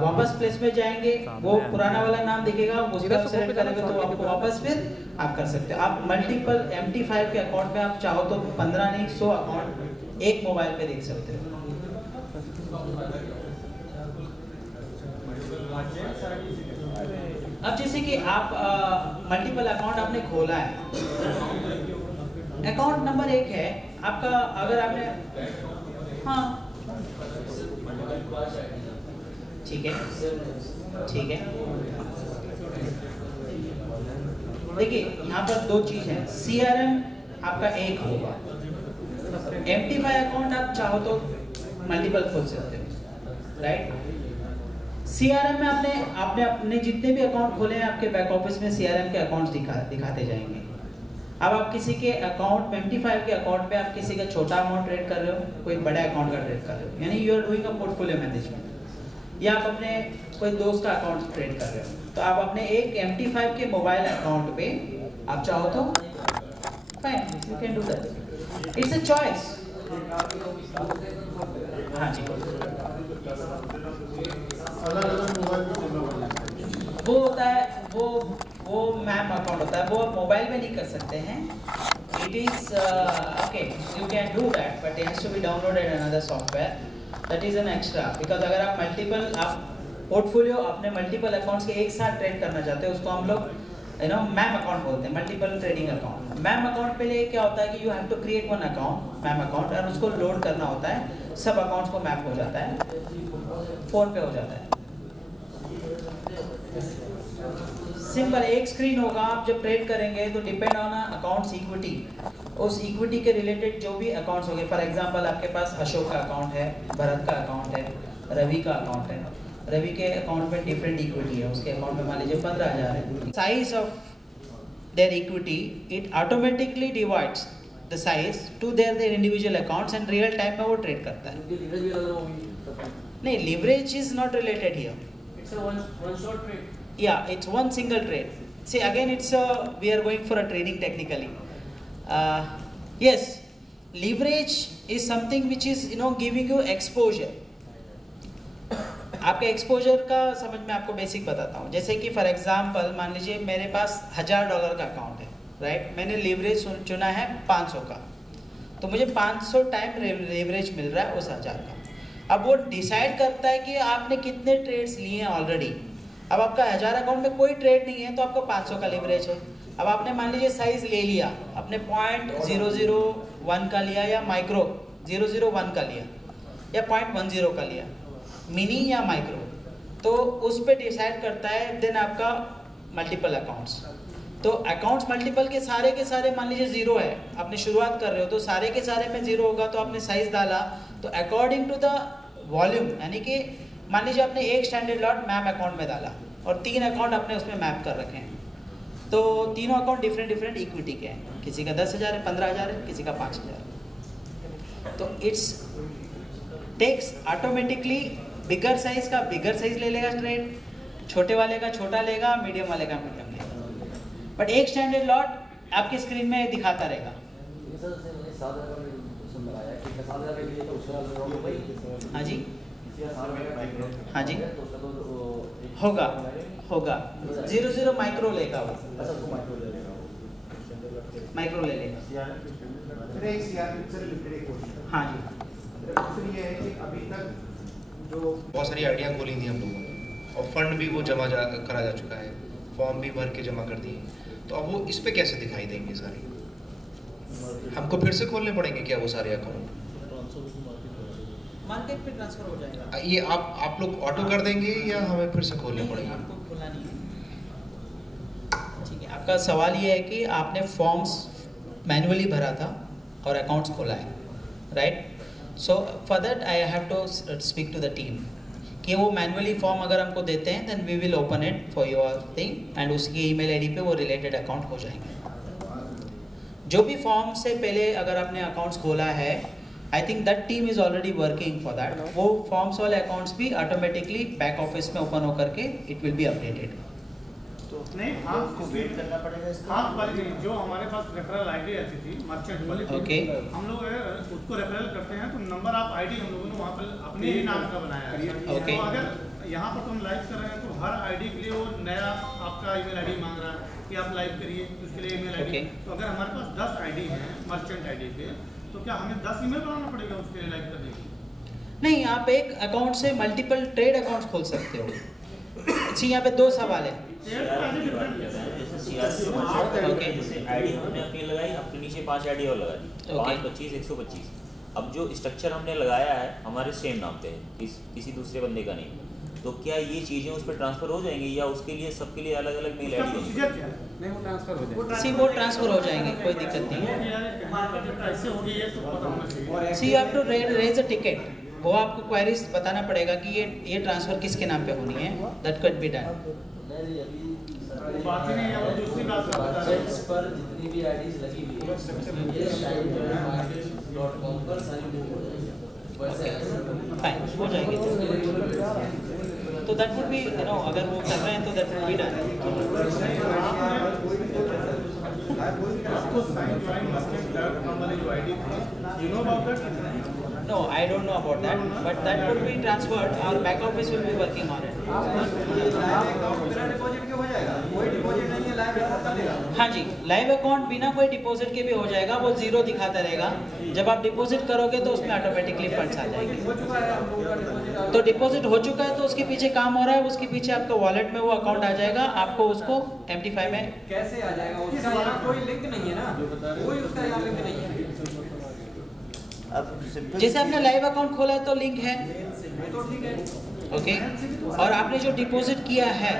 वापस प्लेस में जाएंगे, वो पुराना वाला नाम दिखेगा, उसका सेलेक्ट करेंगे तो आपको वापस फिर आप कर सकते हो। आप मल्टीपल MT5 के अकाउंट में आप चाहो तो 15 नहीं 100 अकाउंट एक मोबाइल पे देख सकते हो। अब जैसे कि आप मल्टीपल अकाउंट आपने खोला है, अकाउंट नंबर 1 है आपका, अगर आपने हाँ ठीक है ठीक है, देखिए यहाँ पर दो चीज है, CRM आपका एक होगा, MT5 अकाउंट आप चाहो तो मल्टीपल खोल सकते हो, राइट। CRM में आपने अपने जितने भी अकाउंट खोले हैं आपके बैक ऑफिस में CRM के अकाउंट्स दिखाते जाएंगे। अब आप किसी के अकाउंट में MT5 के अकाउंट पे आप किसी का छोटा अमाउंट ट्रेड कर रहे हो, कोई बड़े अकाउंट का ट्रेड कर रहे हो, यानी you are doing a portfolio management, या आप अपने कोई दोस्त का अकाउंट ट्रेड कर रहे हो, तो आप अपने एक MT5 के मोबाइल अकाउंट पे आप चाहो तो fine you can do that, it's a choice. हाँ जी, वो होता है वो मैम अकाउंट होता है, वो आप मोबाइल में नहीं कर सकते हैं। It is okay, you can do that but it has to be downloaded another software, that is an extra, because अगर आप मल्टीपल आप पोर्टफोलियो अपने मल्टीपल अकाउंट्स के एक साथ ट्रेड करना चाहते हो, उसको हम लोग मैम अकाउंट बोलते हैं, multiple trading account. MAM account पे लिए क्या होता है कि you have to create one account, MAM account, और उसको लोड करना होता है, सब अकाउंट्स को मैप हो जाता है, फोन पे हो जाता है, सिंपल एक स्क्रीन होगा। आप जब ट्रेड करेंगे तो डिपेंड ऑन अकाउंट्स इक्विटी, उस इक्विटी के रिलेटेड जो भी अकाउंट्स होंगे, फॉर एग्जांपल आपके पास अशोक का अकाउंट है, भरत का अकाउंट है, रवि का अकाउंट है, रवि के अकाउंट में डिफरेंट इक्विटी है, उसके अकाउंट में मान लीजिए 15,000 है, size of their equity it automatically divides the size to their individual accounts and real time में वो ट्रेड करता है। नहीं, leverage is not related here, it's a one shot trade, yeah, it's one single trade. See, again it's we are going for a trading technically. Yes, leverage is something which is giving you exposure. आपके exposure का समझ में आपको basic बताता हूँ। जैसे कि for example मान लीजिए मेरे पास $1000 का अकाउंट है, राइट, मैंने लीवरेज चुना है 500 का, तो मुझे 500 टाइम लीवरेज मिल रहा है उस 1000 का। अब वो डिसाइड करता है कि आपने कितने ट्रेड्स लिए हैं ऑलरेडी। अब आपका 1000 अकाउंट में कोई ट्रेड नहीं है तो आपको 500 का लिवरेज है। अब आपने मान लीजिए साइज ले लिया, आपने 0.001 का लिया या माइक्रो 001 का लिया या 0.10 का लिया, मिनी या माइक्रो, तो उस पर डिसाइड करता है देन आपका मल्टीपल अकाउंट्स। तो अकाउंट्स मल्टीपल के सारे मान लीजिए 0 है, आपने शुरुआत कर रहे हो तो सारे के सारे में 0 होगा, तो आपने साइज डाला तो अकॉर्डिंग टू द वॉल्यूम, यानी कि मान लीजिए आपने एक स्टैंडर्ड लॉट मैम अकाउंट में डाला और 3 अकाउंट आपने उसमें मैप कर रखे हैं, तो तीनों अकाउंट डिफरेंट इक्विटी के हैं, किसी का 10,000 है, 15,000 है, किसी का 5,000। तो it's takes automatically bigger size का बिगर साइज ले लेगा ट्रेड, छोटे वाले का छोटा लेगा, मीडियम वाले का मीडियम लेगा, बट एक स्टैंडर्ड लॉट आपकी स्क्रीन में दिखाता रहेगा। हाँ जी, हाँ जी, होगा 0 माइक्रो लेगा, वो माइक्रो ले लेगा। हाँ जी, ये है कि अभी तक जो बहुत सारी आइडिया खोली थी हम लोगों ने और फंड भी वो करा जा चुका है, फॉर्म भी भर के जमा कर दिए, तो अब वो इस पे कैसे दिखाई देंगे सारे? हमको फिर से खोलने पड़ेंगे क्या वो सारे अकाउंट? मार्केट पे ट्रांसफर हो जाएगा। ये आप लोग ऑटो कर देंगे या हमें फिर से खोलने पड़ेंगे? आपको खोलना नहीं है, ठीक है। आपका सवाल ये है कि आपने फॉर्म्स मैन्युअली भरा था और अकाउंट्स खोला है, right? So for that I have to speak to the team कि वो मैन्युअली फॉर्म अगर हमको देते हैं then we will open it for your thing and उसकी ईमेल आईडी पे वो रिलेटेड अकाउंट हो जाएंगे। जो भी फॉर्म से पहले अगर आपने अकाउंट्स खोला है, I think that team is already working for that. वो फॉर्म्स वाले अकाउंट्स भी ऑटोमेटिकली बैक ऑफिस में ओपन होकर के इट विल बी अपडेटेड। नहीं, आपको वेट करना पड़ेगा इसका। हाफ वाली जो हमारे पास रेफरल आईडी आती थी मर्चेंट वाली, ओके, हम लोग उसको रेफरल करते हैं तो नंबर ऑफ आईडी हम लोगों ने वहाँ पर अपने ही नाम का बनाया है। ओके, तो अगर यहाँ पर तो हम लाइव कर रहे हैं, तो हर आईडी के लिए वो नया आपका ईमेल आईडी मांग रहा है कि आप लाइव करिए, उसके लिए ईमेल आईडी। तो अगर हमारे पास 10 आईडी है मर्चेंट आईडी पे, तो क्या हमें 10 ईमेल बनाना पड़ेगा उसके लिए लाइव करने के लिए? नहीं, आप एक अकाउंट से मल्टीपल ट्रेड अकाउंट्स खोल सकते हो। अच्छा, यहाँ पे 2 सवाल है। जैसे आईडी हमने अपनी लगाई, अपने नीचे 5 आईडी और लगा दी, 5, 25, 125। अब जो स्ट्रक्चर हमने लगाया है हमारे सेम नाम पे है, किसी दूसरे बंदे का नहीं। तो क्या ये चीज़ें उस पर ट्रांसफ़र हो जाएंगी या उसके लिए सबके लिए अलग अलग मेल आईडी है? नहीं, वो ट्रांसफर हो जाएगा। सी वो ट्रांसफर हो जाएंगे, कोई दिक्कत नहीं है। ऐसे हो गई है तो पता होना चाहिए। See you have to raise a ticket, वो आपको क्वेरीज बताना पड़ेगा कि ये ट्रांसफ़र किसके नाम पे होनी है। That could be done. बात ही नहीं है, वो दूसरी बात का बता रहे हैं। पर जितनी भी आईडीज लगी हुई है ये shine.com पर सारी बुक हो जाएगी। फाइन, हो जाएगी। तो दैट वुड बी अगर वो कर रहे हैं तो दैट वुड बी डन। आपको साइन ज्वाइन मर्चेंट.com वाली जो आईडी थी, you know about that? No, I don't know about that, but that would be transferred. Our back office will be working on it. हाँ जी, लाइव अकाउंट बिना कोई deposit के भी हो जाएगा, वो 0 दिखाता रहेगा। जब आप डिपॉजिट करोगे तो उसमें ऑटोमेटिकली फंड्स आ जाएंगे। तो डिपॉजिट हो चुका है तो उसके पीछे काम हो रहा है, उसके पीछे आपका वॉलेट में वो अकाउंट आ जाएगा, आपको उसको MT5 में कैसे आ जाएगा? उसका यहाँ कोई लिंक नहीं है ना, कोई उसका यहाँ लिंक नहीं है। अब जैसे आपने लाइव अकाउंट खोला है तो लिंक है, तो ठीक है। ओके। और आपने जो डिपॉजिट किया है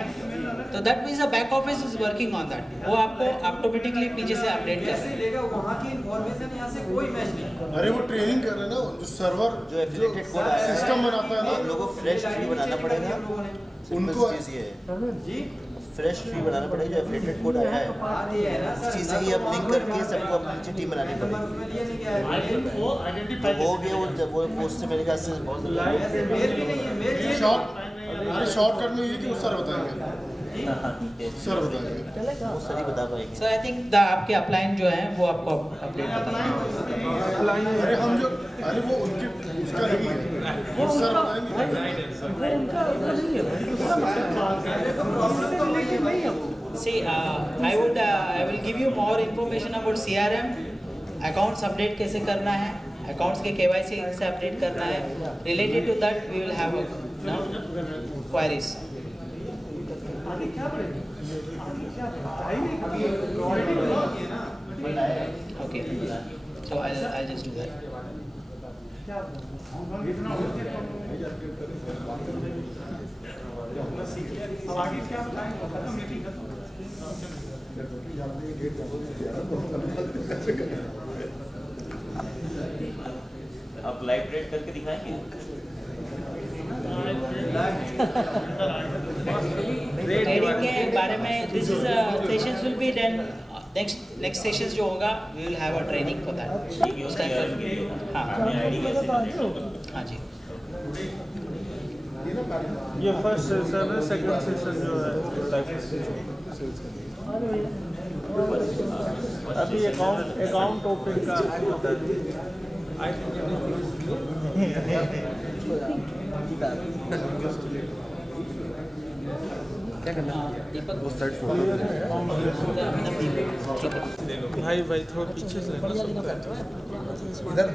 तो that means the back office is working on that, वो आपको ऑटोमेटिकली पीछे से अपडेट कर कैसे लेगा वहाँ की इन्फॉर्मेशन यहाँ से कोई मैच नहीं। अरे वो ट्रेनिंग कर रहे हैं ना, जो सर्वर जो एफिलिएटेड कोड आया है, सिस्टम बनाता है ना, आप लोगों को फ्रेश ट्री बनाना पड़ेगा। उनको चीज़ ये है, जी फ्रेश ट्री बनाना पड़ेगा। जो एफिलिएटेड कोड आया है बात ये है ना सर, उसी से ही आप लिंक करके सबको अपनी टीम बनानी पड़ेगी। उसमें ये नहीं क्या है, वो तो आइडेंटिफाई हो गया वो उससे मेरे ख्याल से बहुत मेल भी नहीं है, मेल ये शॉर्टकट में ये कि वो सर बताएंगे, सर बताएंगे। वो सही बता पाएंगे। सो आई थिंक आपके अपलाइन जो है वो आपको अपडेट बताएंगे। अरे हम जो अरे वो उनके उसका नहीं है, वो सर बताएंगे। See, I will give you more information about CRM, accounts update कैसे करना है, accounts के KYC कैसे अपडेट करना है. Related to that, we will have queries. Okay, so I'll just do that. आगे क्या बताएंगे, खत्म मीटिंग खत्म। आप लाइव ट्रेड करके दिखाएंगे? ट्रेडिंग के बारे में this is sessions will be done next sessions जो होगा we will have a training for that उस टाइम पर। हाँ हाँ जी, ये फर्स्ट सेशन है, सेकंड सेशन जो है अभी अकाउंट ओपन का क्या करना दीपक वो सर्च भाई थोड़ा पीछे से इधर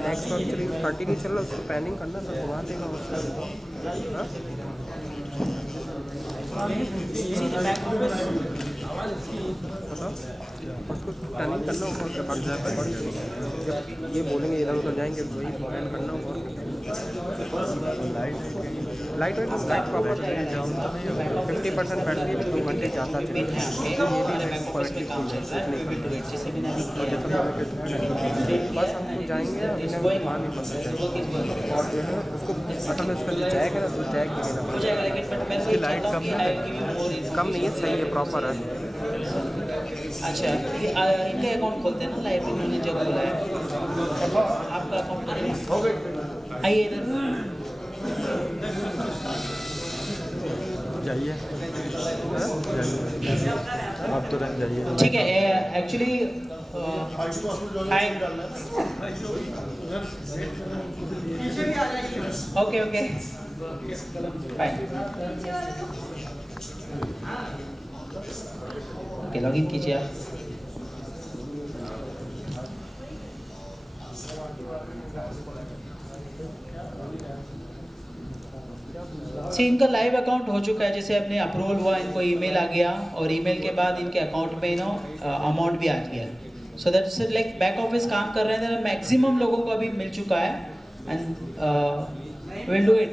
नेक्स्ट और 330 की चल रहा है, उसको पैनिंग करना सर, घुमा देगा उसका। उसको टर्निंग करना होगा, जब ये बोलेंगे इधर उधर जाएंगे वही पैन करना होगा। लाइट प्रॉपर 50% बैटरी में 2 घंटे जाता है, बस हमको जाएंगे घुमा नहीं पड़ता। और जो है उसको असल में उसका जैक है ना, तो जैक देना, लाइट कम नहीं है, सही है, प्रॉपर है। अच्छा इनका अकाउंट खोलते हैं ना लाइव, इन्होंने जब खोला है आपका अकाउंट खोलिए, आइए इधर जाइए, आप तुरंत जाइए। ठीक है। Actually okay okay fine, okay login कीजिए आप। सी इनका लाइव अकाउंट हो चुका है, जैसे अपने अप्रूवल हुआ, इनको ईमेल आ गया और ईमेल के बाद इनके अकाउंट में अमाउंट भी आ गया। So that's like back office काम कर रहे हैं, मैक्सिमम लोगों को अभी मिल चुका है एंड विल डू इट।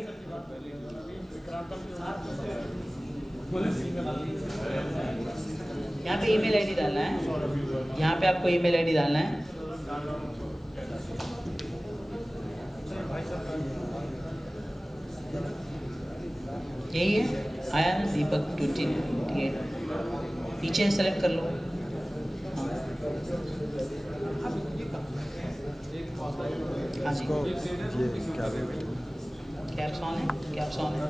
यहाँ पे ईमेल आईडी डालना है, यहाँ पे आपको ईमेल आईडी डालना है। यही है, आया ना दीपक 28, पीछे सेलेक्ट कर लो। हाँ जी, कैप्स ऑन है, कैप्स ऑन है।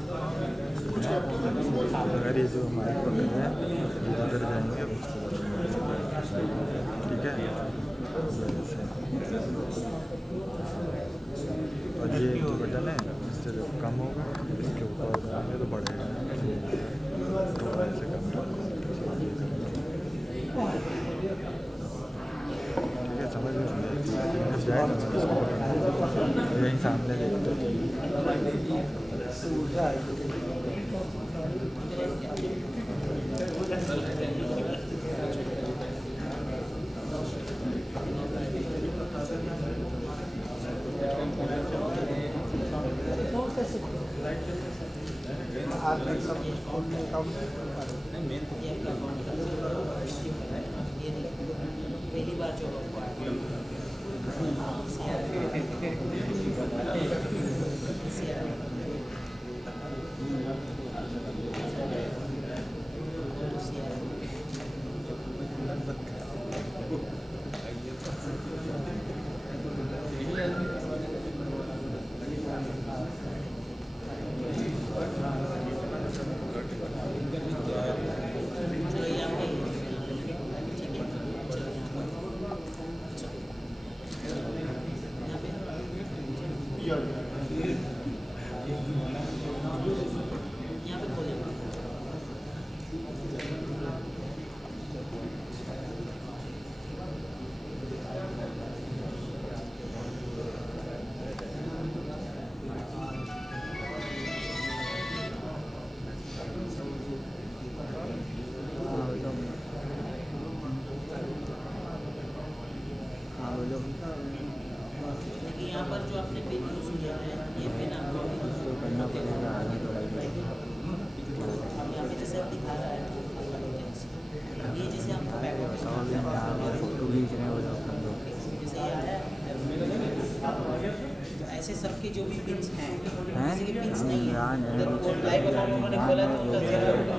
अगर ये जो हमारे पकड़ है इधर जाएंगे उसको, ठीक है, और ये जो बटन है इससे जब कम होगा इसके ऊपर जाएंगे तो बढ़ेगा, तो ऐसे करना, ठीक है, समझ में जाएगा। यहीं सामने देखते हैं। पहली बार जो यहाँ पर जो आपने पिन यूज़ किया है, ये पिन आपको करना पड़ेगा। यहाँ पे जैसे आप दिखा रहा है, ये जैसे आपको बैक ऑफिस फोटो खींच रहे हो, जैसे ये आया ऐसे सबके जो भी पिन्स हैं, किसी के पिन्स नहीं है, लाइव अकाउंट उन्होंने खोला तो उनका ज़ीरो होगा।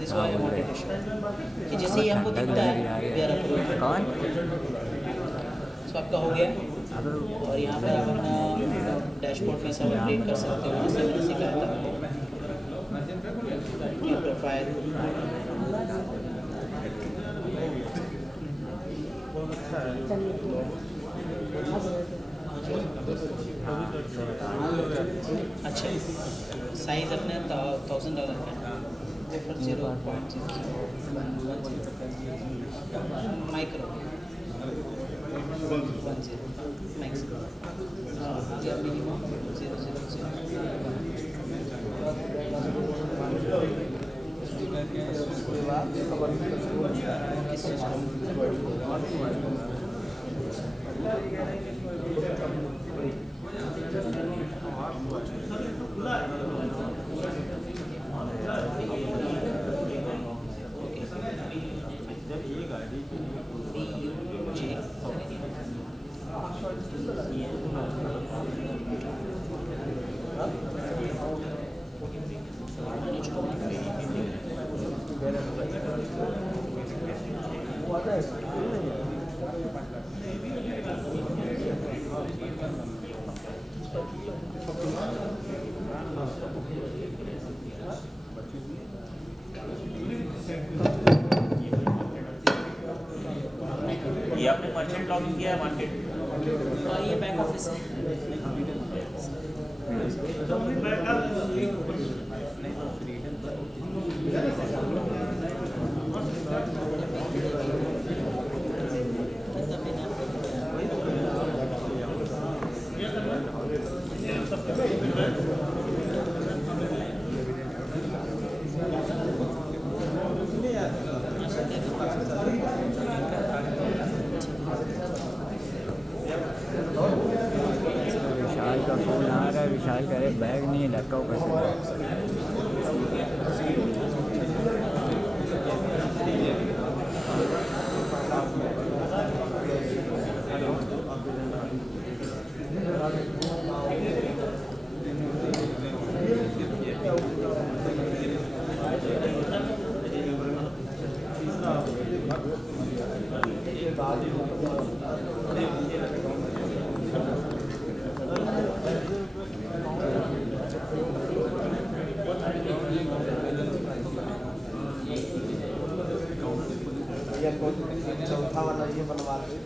This why I wanted to show कि जैसे ही हमको दिखता है वी आर अप्रूव्ड कौन, सो आपका हो गया। और यहाँ पर आप अपना डैशबोर्ड में सब अपडेट कर सकते हो, जैसे मैंने सिखाया था प्रोफाइल। अच्छा, साइज अपने $1000 का for 0.0 माइक्रो 10 मैक्सिमम मिनिमम 0 ये आपने मर्चेंट लॉगिन किया है मार्केट? और ये बैक ऑफिस है। विशाल का फोन आ रहा है, विशाल कह रहे बैग नहीं है, लैपटॉप कैसे? चौथा वाला ये बनवा दे।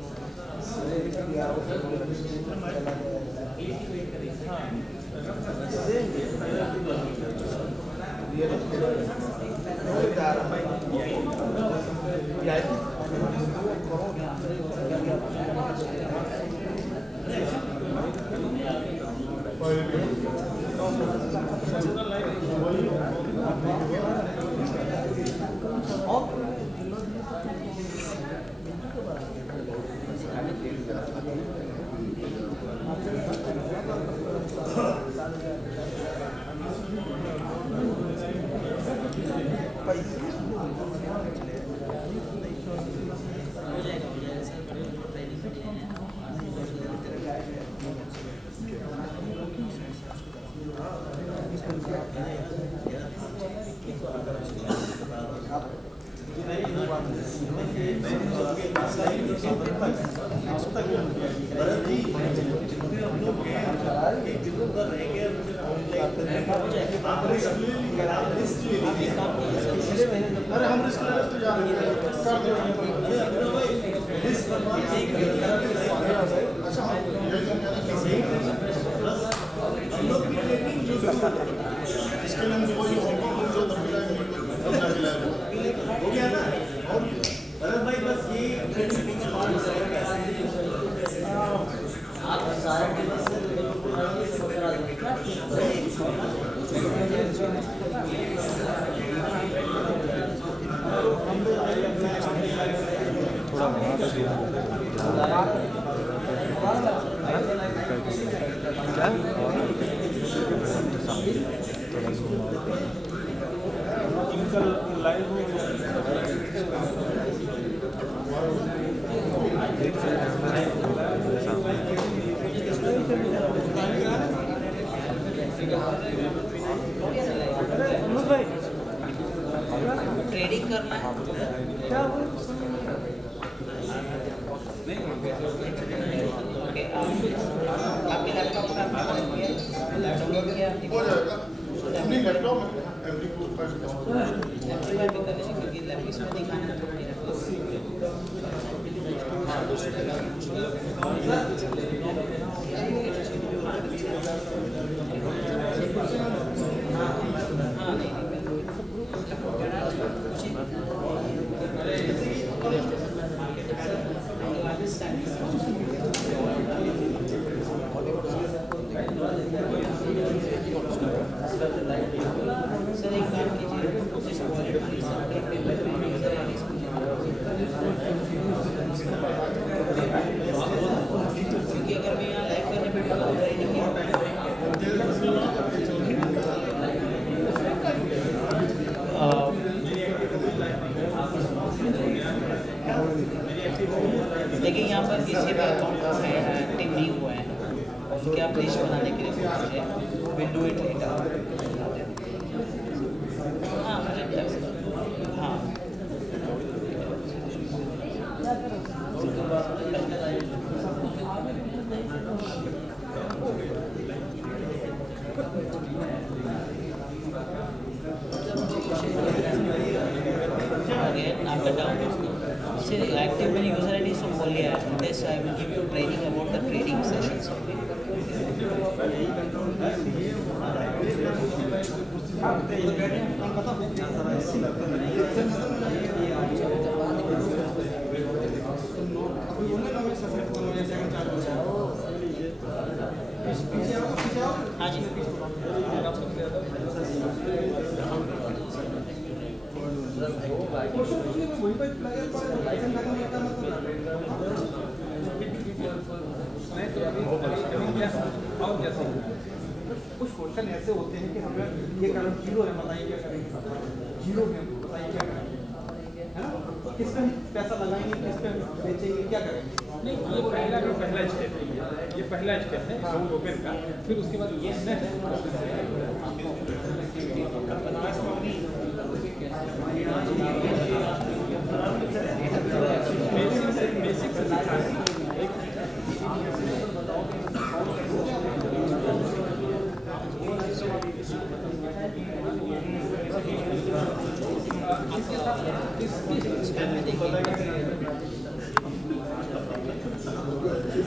अरे हम रिस्क ले तो जा रहे हैं कर दो। अच्छा इसके लिए मुझे वही हो गया ना। भरत भाई बस ये आप सारे टेबल से करा थोड़ा वहाँ पे क्या? ट्रेडिंग करना है ओके आपके लैपटॉप पर आपने डाउनलोड किया हो जाएगा अपनी लैपटॉप में एवरी कोर्स पर क्योंकि लैपटॉप में दिखाना है सर एक काम कीजिए जिस वॉलेट में सबके पेपर क्योंकि अगर मैं यहाँ लाइव करने बैठूँ तो ट्रेनिंग देखिए यहाँ पर किसी का अकाउंट एक्टिव नहीं हुआ है उसके आप लिस्ट बनाने के लिए पूछिए विल डू इट लेटर हाँ मुझे हाँ आपका डाउन एक्टिव मैंने यूज़र आई डी इसको खोल लिया है हाँ जी कुछ क्वेश्चन ऐसे होते हैं कि हमें ये कारण जीरो है, बताइए क्या करेंगे, जीरो है बताइए क्या करेंगे, है ना, किस पे पैसा लगाएंगे, किस पे बेचेंगे, क्या करेंगे। नहीं, ये पहला स्टेप है, ये पहला स्टेप है अकाउंट ओपन का। फिर उसके बाद ये बेसिक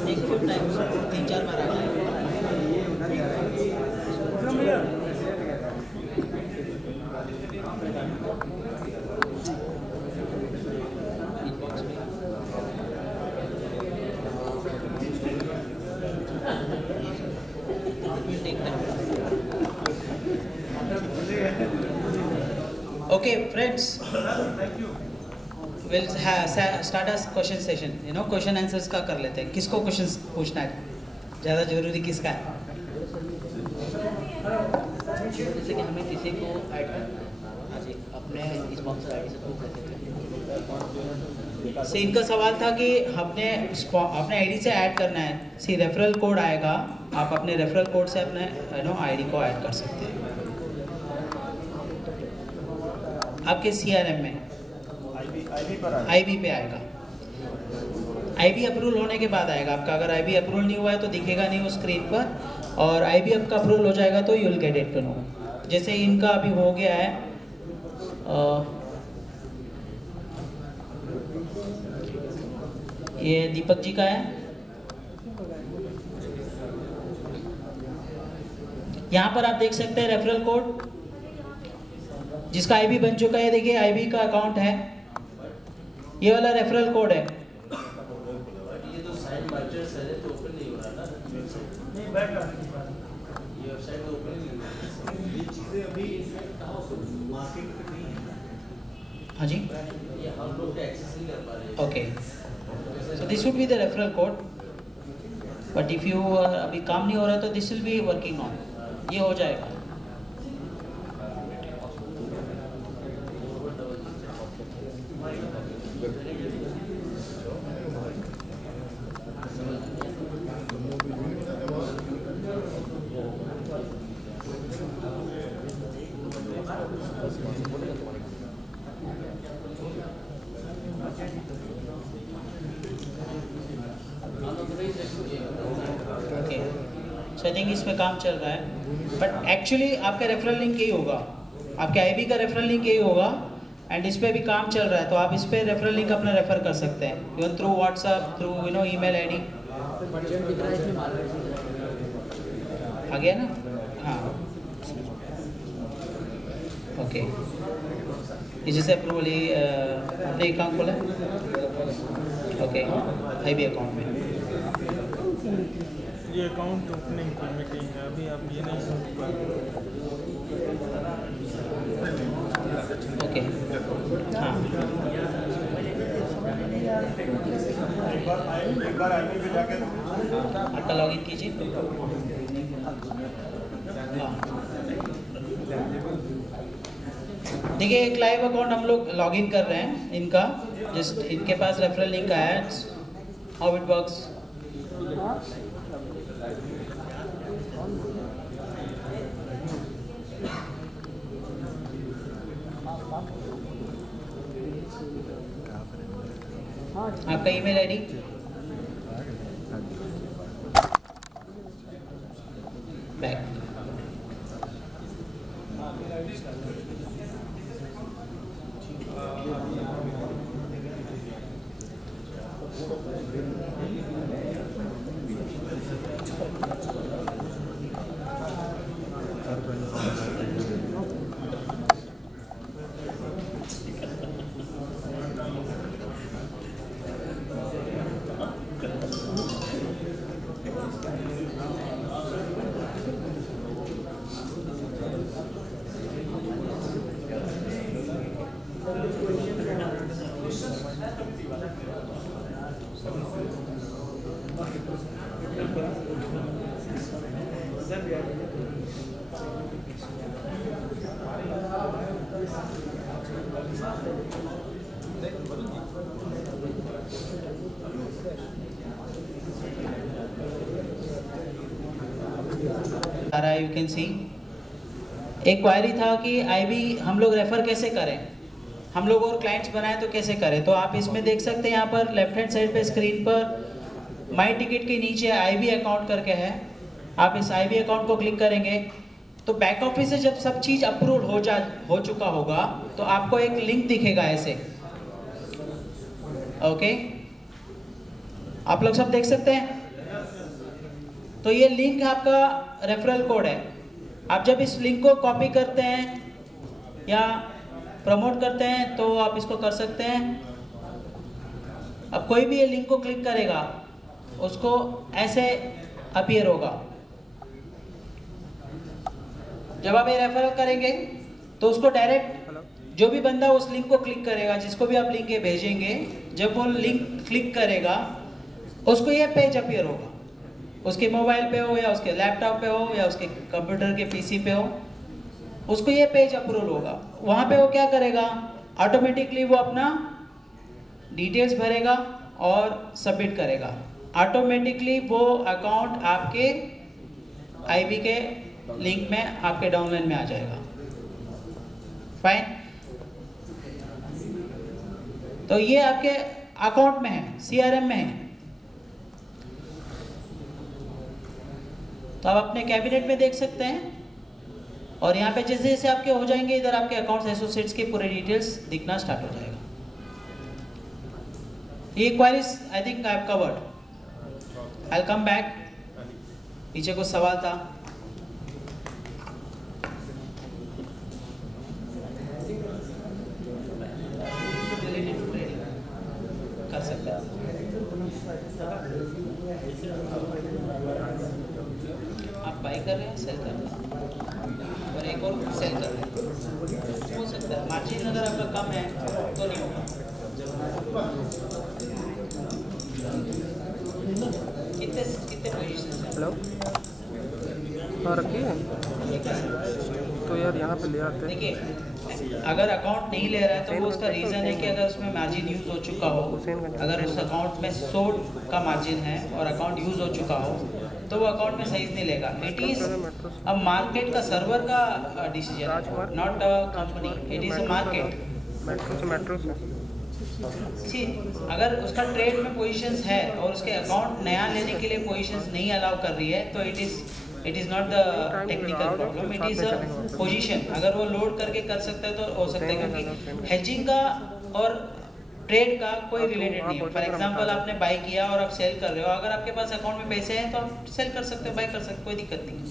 एक फ्यू टाइम्स 3-4 बार आ गया। Okay, friends. We'll start a question session. You know, question answers का कर लेते हैं. किसको questions पूछना है? ज़्यादा जरूरी किसका है? जैसे कि हमें किसी को ऐड करना है, अपने स्पॉन्सर आईडी से पूछ सकते से इनका सवाल था कि अपने आईडी से ऐड करना है. सी रेफरल कोड आएगा, आप अपने रेफरल कोड से अपने आईडी को ऐड कर सकते हैं आपके CRM में. IB पे आएगा. IB अप्रूवल होने के बाद आएगा आपका. अगर IB अप्रूवल नहीं हुआ है तो दिखेगा नहीं वो स्क्रीन पर, और IB आपका अप्रूवल हो जाएगा तो you will get it to know. जैसे इनका अभी हो गया है, ये दीपक जी का है. यहाँ पर आप देख सकते हैं रेफरल कोड जिसका IB बन चुका है. देखिए IB का अकाउंट है, ये वाला रेफरल कोड है. ये तो साइन मर्चेंट्स है तो ओपन नहीं हो रहा ना, नहीं बैठ रहा, ये वेबसाइट तो ओपन नहीं हो रहा. ये चीजें अभी मार्केट पे नहीं है. हाँ जी, ये हम लोग एक्सेस नहीं कर पा रहे. Okay. So this would be the referral code, but if you अभी काम नहीं हो रहा तो this will be working on. ये हो जाएगा. सो आई थिंक इसमें काम चल रहा है, बट एक्चुअली आपका रेफरल लिंक यही होगा, आपके IB का रेफरल लिंक यही होगा, एंड इस पर भी काम चल रहा है. तो आप इस पर रेफरल लिंक अपना रेफर कर सकते हैं, even through WhatsApp, through email ID. आ गया ना? हाँ, ओके. ये जैसे अप्रूवल अपने अकाउंट खोला, ओके, IB अकाउंट में. ये अकाउंट ओपनिंग की मीटिंग है अभी, आप ये नहीं ओके. हाँ, एक बार आईडी पे जाके आपका लॉगिन कीजिए. हाँ, देखिए एक लाइव अकाउंट हम लोग लॉगिन कर रहे हैं इनका. जस्ट इनके पास रेफरल लिंक आया है. How it works. आपका email ID back. You can see एक क्वायरी था कि आईबी हम लोग रेफर कैसे करें, हम लोग और क्लाइंट्स बनाए तो कैसे करें। तो आप इसमें देख सकते हैं यहाँ पर लेफ्ट हैंड साइड पे स्क्रीन पर माई टिकट के नीचे आईबी अकाउंट करके है। आप इस आईबी अकाउंट को क्लिक करेंगे तो बैक ऑफिस से जब सब चीज़ अप्रूव हो चुका होगा तो आपको एक लिंक दिखेगा ऐसे। ओके, आप लोग सब देख सकते हैं। तो ये लिंक आपका रेफरल कोड है। आप जब इस लिंक को कॉपी करते हैं या प्रमोट करते हैं तो आप इसको कर सकते हैं। अब कोई भी ये लिंक को क्लिक करेगा उसको ऐसे अपीयर होगा। जब आप ये रेफरल करेंगे तो उसको डायरेक्ट जो भी बंदा उस लिंक को क्लिक करेगा, जिसको भी आप लिंक ये भेजेंगे, जब वो लिंक क्लिक करेगा उसको ये पेज अपीयर होगा। उसके मोबाइल पे हो या उसके लैपटॉप पे हो या उसके कंप्यूटर के पीसी पे हो, उसको ये पेज अप्रूव होगा। वहाँ पे वो क्या करेगा, ऑटोमेटिकली वो अपना डिटेल्स भरेगा और सबमिट करेगा। ऑटोमेटिकली वो अकाउंट आपके आईबी के लिंक में आपके डाउनलाइन में आ जाएगा। फाइन, तो ये आपके अकाउंट में है, सीआरएम में है। तो आप अपने कैबिनेट में देख सकते हैं और यहाँ पे जैसे जैसे आपके हो जाएंगे इधर आपके अकाउंट्स एसोसिएट्स के पूरे डिटेल्स दिखना स्टार्ट हो जाएगा। ये queries I think I have covered. I will come back. पीछे कुछ सवाल था। कर सकते हैं आप बाई कर रहे हैं, सेल कर रहे हैं और एक और सेल कर रहे हैं, हो सकता है मार्जिन अगर आपका कम है तो नहीं होगा। कितने पोजीशन? हेलो, हाँ रखिए। तो यार यहाँ पे ले आते हैं। देखिए, अगर अकाउंट नहीं ले रहा है तो वो उसका रीज़न है कि अगर उसमें मार्जिन यूज़ हो चुका हो, अगर उस अकाउंट में 100 का मार्जिन है और अकाउंट यूज़ हो चुका हो तो वो अकाउंट में साइज नहीं लेगा। इट इज़ अ मार्केट का सर्वर का decision, not a company. It is a market. Metro से सी, अगर उसका ट्रेड में पोजीशंस है और उसके अकाउंट नया लेने के लिए पोजीशंस नहीं अलाउ कर रही है तो it is not the technical problem, it is a position. अगर वो लोड करके कर सकता है तो हो सकता है, क्योंकि हेजिंग का और ट्रेड का कोई रिलेटेड नहीं है। फॉर एग्जांपल आपने बाई किया और आप सेल कर रहे हो, अगर आपके पास अकाउंट में पैसे हैं तो आप सेल कर सकते हो, बाई कर सकते हो, कोई दिक्कत नहीं है।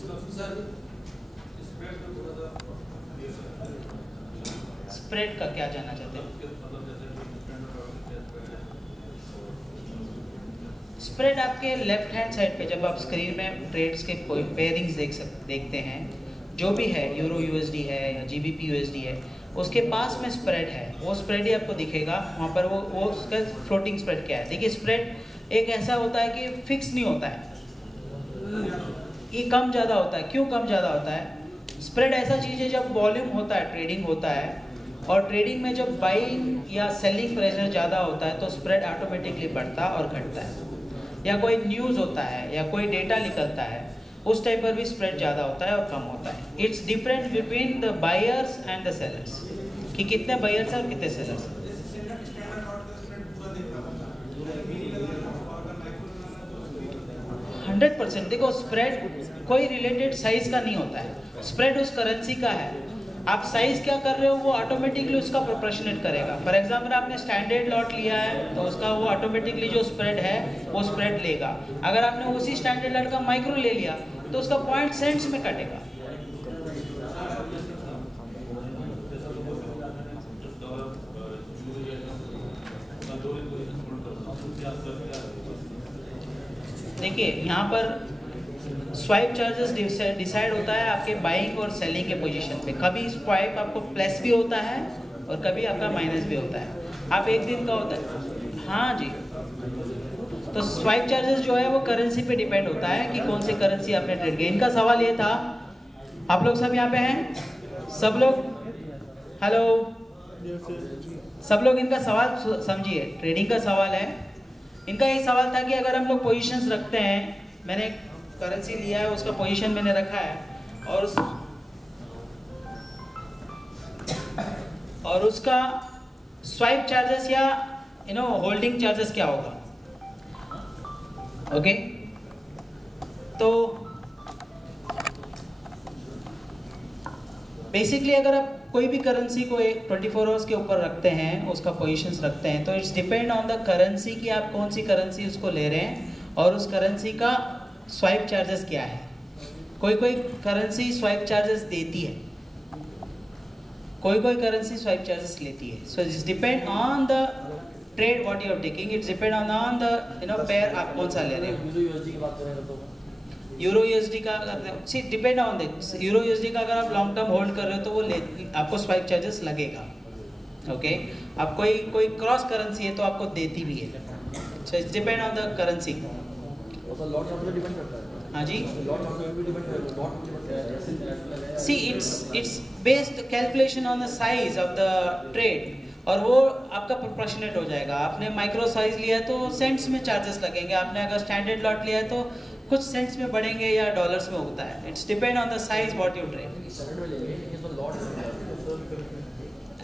स्प्रेड का क्या जानना चाहते हैं? स्प्रेड आपके लेफ्ट हैंड साइड पे जब आप स्क्रीन में ट्रेड्स के पेयरिंग्स देखते हैं, जो भी है, यूरो यूएसडी है या जीबीपी यूएसडी है, उसके पास में स्प्रेड है, वो स्प्रेड ही आपको दिखेगा वहाँ पर। वो उसका फ्लोटिंग स्प्रेड क्या है? देखिए, स्प्रेड एक ऐसा होता है कि फिक्स नहीं होता है, ये कम ज़्यादा होता है। क्यों कम ज़्यादा होता है? स्प्रेड ऐसा चीज़ है जब वॉल्यूम होता है, ट्रेडिंग होता है, और ट्रेडिंग में जब बाइंग या सेलिंग प्रेशर ज़्यादा होता है तो स्प्रेड ऑटोमेटिकली बढ़ता और घटता है। या कोई न्यूज़ होता है या कोई डेटा निकलता है, उस टाइम पर भी स्प्रेड ज़्यादा होता है और कम होता है। It's different between the buyers and the sellers, कि कितने बायर्स हैं और कितने सेलर्स हैं। 100%। देखो, स्प्रेड कोई रिलेटेड साइज का नहीं होता है, स्प्रेड उस करेंसी का है। आप साइज क्या कर रहे हो वो ऑटोमेटिकली उसका प्रोपोर्शनेट करेगा। फॉर एग्जांपल आपने स्टैंडर्ड लॉट लिया है तो उसका वो ऑटोमेटिकली जो स्प्रेड है वो स्प्रेड लेगा। अगर आपने उसी स्टैंडर्ड लॉट का माइक्रो ले लिया तो उसका पॉइंट सेंट्स में कटेगा। देखिए, यहाँ पर स्वाइप चार्जेस डिसाइड होता है आपके बाइंग और सेलिंग के पोजीशन पे। कभी स्वाइप आपको प्लस भी होता है और कभी आपका माइनस भी होता है। आप एक दिन का होता है, हाँ जी, तो स्वाइप चार्जेस जो है वो करेंसी पे डिपेंड होता है कि कौन सी करेंसी आपने ट्रेड की। इनका सवाल ये था, आप लोग सब यहाँ पे हैं, सब लोग हेलो, सब लोग इनका सवाल समझिए, ट्रेडिंग का सवाल है। इनका ये सवाल था कि अगर हम लोग पोजीशंस रखते हैं, मैंने करेंसी लिया है, उसका पोजीशन मैंने रखा है और उसका स्वाइप चार्जेस या होल्डिंग चार्जेस क्या होगा। ओके तो बेसिकली अगर आप कोई भी करेंसी को 24 आवर्स के ऊपर रखते हैं, उसका पोजीशंस रखते हैं, तो it's depend on the currency कि आप कौन सी करेंसी उसको ले रहे हैं और उस करेंसी का स्वाइप चार्जेस क्या है। कोई कोई करेंसी स्वाइप चार्जेस देती है, कोई कोई करेंसी स्वाइप चार्जेस लेती है। So it's depend on the trade what you are taking, it's depend on the pair आप कौन सा ले रहे हो। यूरो यूएसडी का अगर see depend on this, euro USD का अगर आप लॉन्ग टर्म होल्ड कर रहे हो तो वो आपको स्वाइप चार्जेस लगेगा। ओके अब कोई क्रॉस करेंसी है तो आपको देती भी है। So it's depend on the currency. हाँ जी, see it's based calculation on the size of the trade और वो आपका प्रोपोर्शनेट हो जाएगा। आपने माइक्रो साइज लिया है तो सेंट्स में चार्जेस लगेंगे, आपने अगर स्टैंडर्ड लॉट लिया है तो कुछ सेंट्स में बढ़ेंगे या डॉलर्स में होता है। It's depend on the size what you trade.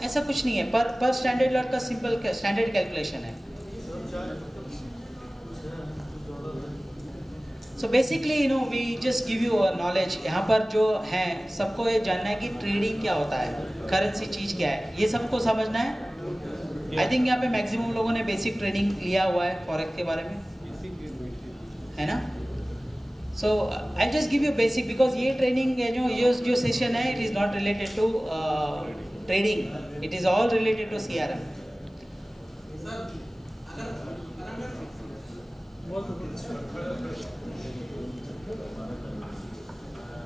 ऐसा कुछ नहीं है, पर स्टैंडर्ड लॉट का सिंपल स्टैंडर्ड कैलकुलेशन है। So basically we just give you knowledge. यहाँ पर जो है सबको ये जानना है कि ट्रेडिंग क्या होता है, करेंसी चीज़ क्या है, ये सबको समझना है। आई थिंक यहाँ पे मैक्सिमम लोगों ने बेसिक ट्रेडिंग लिया हुआ है फॉरेक्स के बारे में, है ना। So I just give you basic because ये ट्रेनिंग जो सेशन है it is not related to trading, it is all related to CRM।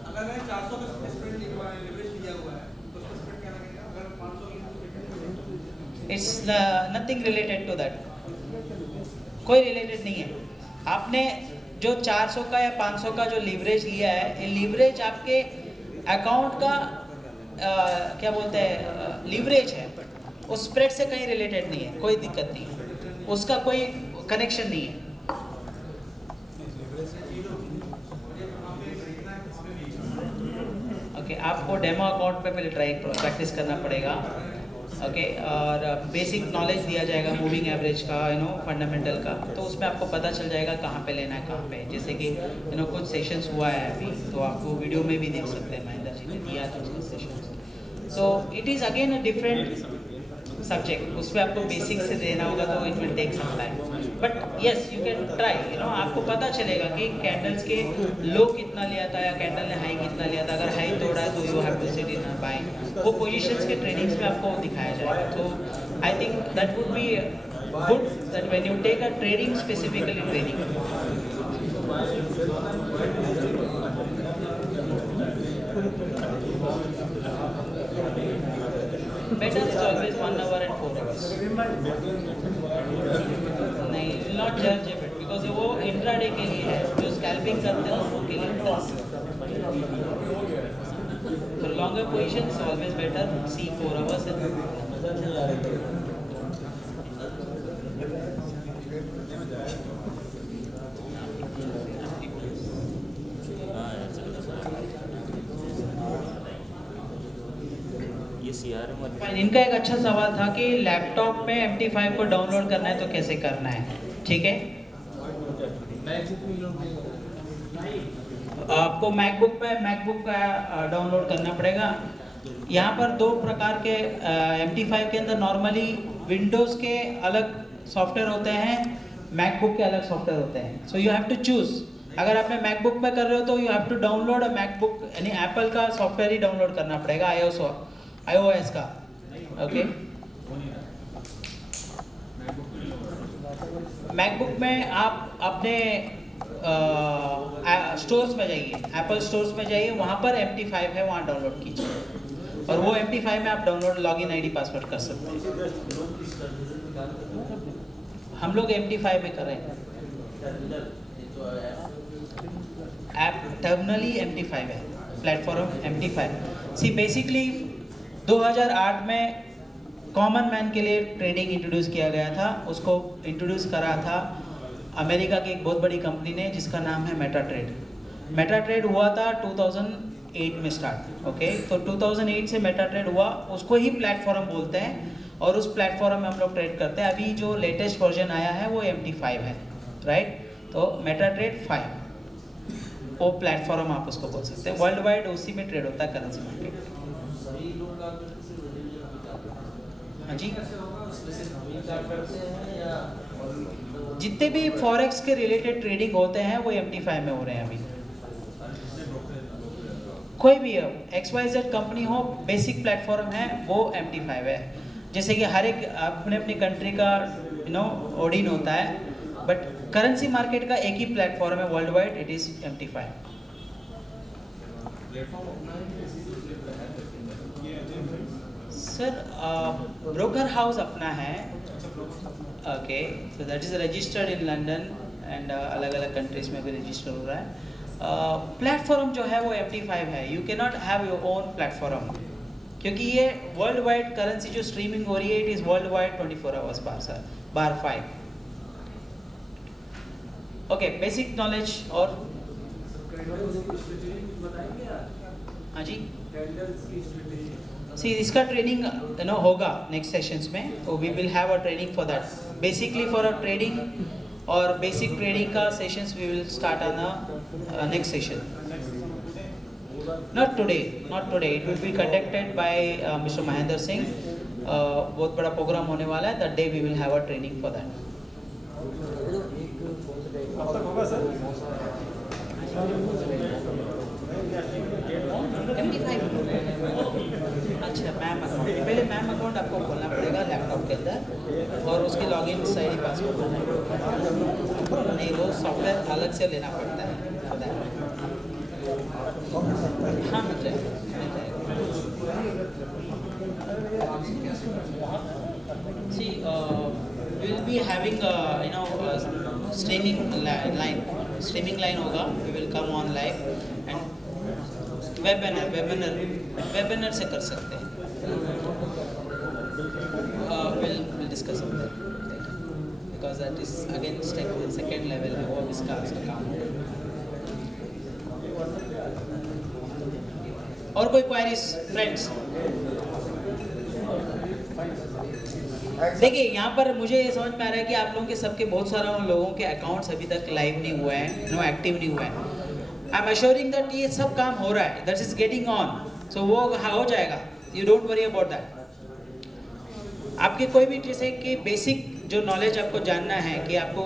अगर मैंने 400 का स्प्रेड लिवरेज लिया हुआ है तो उसका स्प्रेड क्या लगेगा? अगर 500 की it's nothing related to that, कोई रिलेटेड नहीं है। आपने जो 400 का या 500 का जो लीवरेज लिया है, ये लीवरेज आपके अकाउंट का क्या बोलते हैं लीवरेज है, उस स्प्रेड से कहीं रिलेटेड नहीं है, कोई दिक्कत नहीं है, उसका कोई कनेक्शन नहीं है। ओके आपको डेमो अकाउंट पे पहले प्रैक्टिस करना पड़ेगा। ओके और बेसिक नॉलेज दिया जाएगा मूविंग एवरेज का, फंडामेंटल का, तो उसमें आपको पता चल जाएगा कहाँ पे लेना है कहाँ पे। जैसे कि कुछ सेशंस हुआ है अभी, तो आप वो वीडियो में भी देख सकते हैं, महेंद्र जी ने दिया था उसके sessions. So it is again a different subject, उसमें आपको बेसिक से देना होगा तो it will take some time, but yes you can try. आपको पता चलेगा कि कैंडल्स के लो कितना लिया था या कैंडल ने हाई कितना लिया था। अगर हाई तोड़ा है तो you have to sit in buying, वो पोजीशंस के ट्रेडिंग्स में आपको दिखाया जाएगा। तो I think that would be good that when you take a trading specifically trading. Better is always 1 hour and 4 hours. नहीं, will not judge a bit because वो intraday के लिए है, जो स्कैल्पिंग करते हैं उनको के लिए। तो longer position is always better. See 4 hours and इनका एक अच्छा सवाल था कि लैपटॉप में MT5 को डाउनलोड करना है तो कैसे करना है। ठीक है, आपको मैकबुक का डाउनलोड करना पड़ेगा। यहाँ पर दो प्रकार के MT5 के अंदर नॉर्मली विंडोज़ के अलग सॉफ्टवेयर होते हैं, मैकबुक के अलग सॉफ्टवेयर होते हैं। So you have to choose. अगर आपने मैकबुक में कर रहे हो तो you have to download a MacBook, यानी एप्पल का सॉफ्टवेयर ही डाउनलोड करना पड़ेगा, iOS का। ओके मैकबुक में आप अपने स्टोर्स में जाइए, एप्पल स्टोर्स में जाइए, वहाँ पर MT5 है, वहाँ डाउनलोड कीजिए और वो MT5 में आप डाउनलोड लॉगिन ID पासवर्ड कर सकते हैं। हम लोग MT5 में कर रहे हैं। ऐप टर्मिनली MT5 है, प्लेटफॉर्म MT5। सी बेसिकली 2008 में कॉमन मैन के लिए ट्रेडिंग इंट्रोड्यूस किया गया था। उसको इंट्रोड्यूस करा था अमेरिका की एक बहुत बड़ी कंपनी ने जिसका नाम है मेटाट्रेड। मेटाट्रेड हुआ था 2008 में स्टार्ट। ओके, तो 2008 से मेटाट्रेड हुआ, उसको ही प्लेटफॉर्म बोलते हैं और उस प्लेटफॉर्म में हम लोग ट्रेड करते हैं। अभी जो लेटेस्ट वर्जन आया है वो MT5 है, राइट। तो मेटाट्रेड 5 वो प्लेटफॉर्म आप उसको बोल सकते हैं। वर्ल्ड वाइड उसी में ट्रेड होता है करेंसी मार्केट। हाँ जी, जितने भी फॉरेक्स के रिलेटेड ट्रेडिंग होते हैं वो MT5 में हो रहे हैं अभी। कोई भी XYZ कंपनी हो, बेसिक प्लेटफॉर्म है वो MT5 है। जैसे कि हर एक अपने अपनी कंट्री का ओडिन होता है, बट करेंसी मार्केट का एक ही प्लेटफॉर्म है world wide, it is MT5। Sir broker house अपना है। Okay, so that is registered in London and अलग अलग कंट्रीज में भी रजिस्टर हो रहा है। प्लेटफॉर्म जो है वो MT5 है। You can not have your own platform, क्योंकि ये वर्ल्ड वाइड करेंसी जो स्ट्रीमिंग हो रही है, it is world wide 24 hours bar 5। Okay, basic knowledge. और हाँ जी, सी इसका ट्रेनिंग होगा नेक्स्ट सेशंस में, तो we will have a training for that. Basically for a trading और बेसिक ट्रेडिंग का sessions we will start on next session. Not today. It will be conducted by Mr. Mahendra Singh. बहुत बड़ा programme होने वाला है। That day we will have a training for that. कब तक होगा सर? MT5। अच्छा, मैम अकाउंट, पहले मैम अकाउंट आपको खोलना पड़ेगा लैपटॉप के अंदर और उसके लॉगिन ID पासवर्ड करना नहीं, वो सॉफ्टवेयर अलग से लेना पड़ता है। हाँ, मिल जाएगा। See, we will be having streaming line होगा। We will come on live and webinar से कर सकते हैं। We'll discuss on that because that is again second level है, वो इसका काम होगा। और कोई क्वेरीज फ्रेंड्स? देखिए, यहाँ पर मुझे ये समझ में आ रहा है कि आप लोगों के सबके बहुत सारे लोगों के अकाउंट्स अभी तक लाइव नहीं हुए हैं, एक्टिव नहीं हुए हैं। आई एम अश्योरिंग दैट ये सब काम हो रहा है, दैट इज गेटिंग ऑन, सो वो हो जाएगा। You don't worry about that. आपके कोई भी जैसे कि बेसिक जो नॉलेज आपको जानना है कि आपको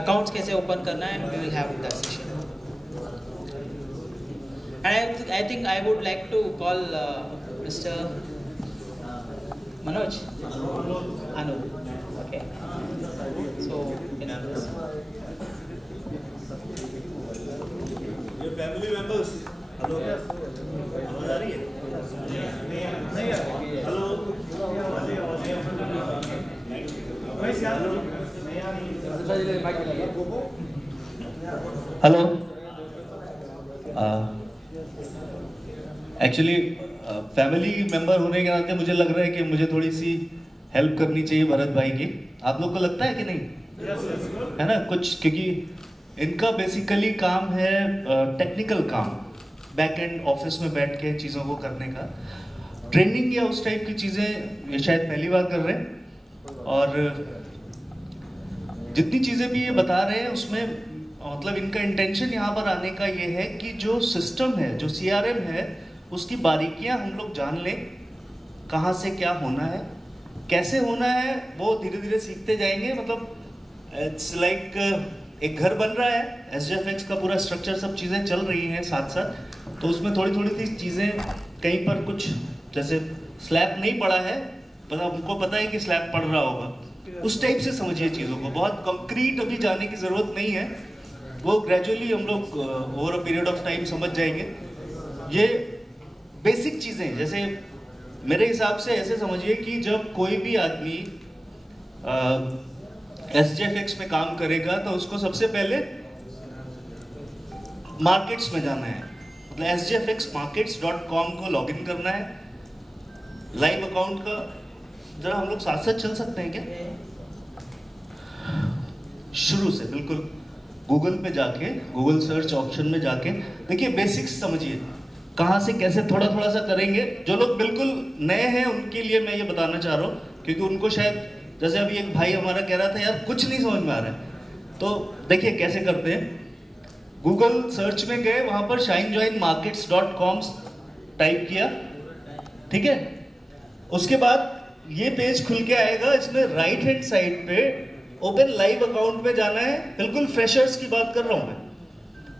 अकाउंट्स कैसे ओपन करना है, we will have that session. And I think I would like to call Mr. Manoj Anu. Okay. So, your family members. Hello. आवाज आ रही है? नहीं आ रही है। Hello. Hello. Actually family member होने के नाते मुझे लग रहा है कि मुझे थोड़ी सी हेल्प करनी चाहिए भरत भाई की। आप लोग को लगता है कि नहीं? है ना कुछ, क्योंकि इनका बेसिकली काम है टेक्निकल काम, बैक एंड ऑफिस में बैठ के चीज़ों को करने का। ट्रेनिंग या उस टाइप की चीज़ें ये शायद पहली बार कर रहे हैं, और जितनी चीज़ें भी ये बता रहे हैं उसमें मतलब इनका इंटेंशन यहाँ पर आने का ये है कि जो सिस्टम है, जो CRM है, उसकी बारीकियाँ हम लोग जान लें, कहाँ से क्या होना है, कैसे होना है, वो धीरे धीरे सीखते जाएंगे। मतलब इट्स लाइक एक घर बन रहा है, SGFX का पूरा स्ट्रक्चर, सब चीज़ें चल रही हैं साथ साथ, तो उसमें थोड़ी थोड़ी सी चीज़ें कहीं पर कुछ जैसे स्लैब नहीं पड़ा है, पर हमको पता है कि स्लैब पड़ रहा होगा, उस टाइप से समझिए चीज़ों को। बहुत कंक्रीट अभी जाने की ज़रूरत नहीं है, वो ग्रेजुअली हम लोग over a period of time समझ जाएंगे। ये बेसिक चीज़ें, जैसे मेरे हिसाब से ऐसे समझिए कि जब कोई भी आदमी SGFX में काम करेगा तो उसको सबसे पहले मार्केट्स में जाना है, मतलब sgfxmarkets.com को लॉगिन करना है। लाइव अकाउंट का जरा हम लोग साथ साथ चल सकते हैं क्या? शुरू से बिल्कुल गूगल पे जाके, गूगल सर्च ऑप्शन में जाके देखिए, बेसिक्स समझिए कहाँ से कैसे थोड़ा थोड़ा सा करेंगे। जो लोग बिल्कुल नए हैं उनके लिए मैं ये बताना चाह रहा हूँ, क्योंकि उनको शायद, जैसे अभी एक भाई हमारा कह रहा था यार कुछ नहीं समझ में आ रहा है, तो देखिए कैसे करते हैं। गूगल सर्च में गए, वहाँ पर shinejoinmarkets.com टाइप किया, ठीक है। उसके बाद ये पेज खुल के आएगा, इसमें राइट हैंड साइड पे ओपन लाइव अकाउंट में जाना है। बिल्कुल फ्रेशर्स की बात कर रहा हूँ मैं।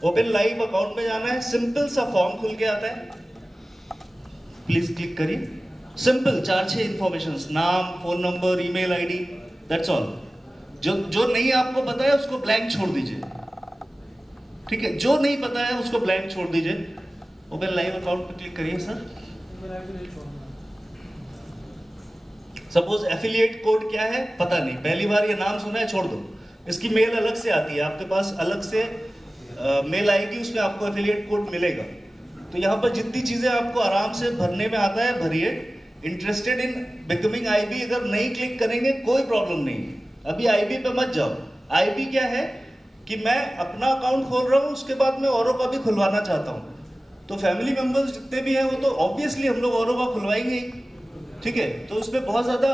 ओपन लाइव अकाउंट में जाना है, सिंपल सा फॉर्म खुल के आता है, प्लीज क्लिक करिए। सिंपल 4-6 इंफॉर्मेशंस, नाम, phone number, email ID, that's all. जो नहीं आपको पता है उसको ब्लैंक छोड़ दीजिए, ठीक है। जो नहीं पता है उसको ब्लैंक छोड़ दीजिए। ओपन लाइव अकाउंट पे क्लिक करिए सर। सपोज एफिलिएट कोड क्या है पता नहीं, पहली बार ये नाम सुना है, छोड़ दो। इसकी मेल अलग से आती है, आपके पास अलग से मेल आएगी, उसमें आपको एफिलिएट कोड मिलेगा। तो यहाँ पर जितनी चीजें आपको आराम से भरने में आता है भरिए। इंटरेस्टेड इन बिकमिंग IB अगर नहीं क्लिक करेंगे कोई प्रॉब्लम नहीं है, अभी IB पे मत जाओ। IB क्या है कि मैं अपना अकाउंट खोल रहा हूँ, उसके बाद मैं औरों का भी खुलवाना चाहता हूँ, तो फैमिली मेंबर्स जितने भी हैं वो तो ऑब्वियसली हम लोग औरों का खुलवाएंगे ही, ठीक है। तो उसमें बहुत ज़्यादा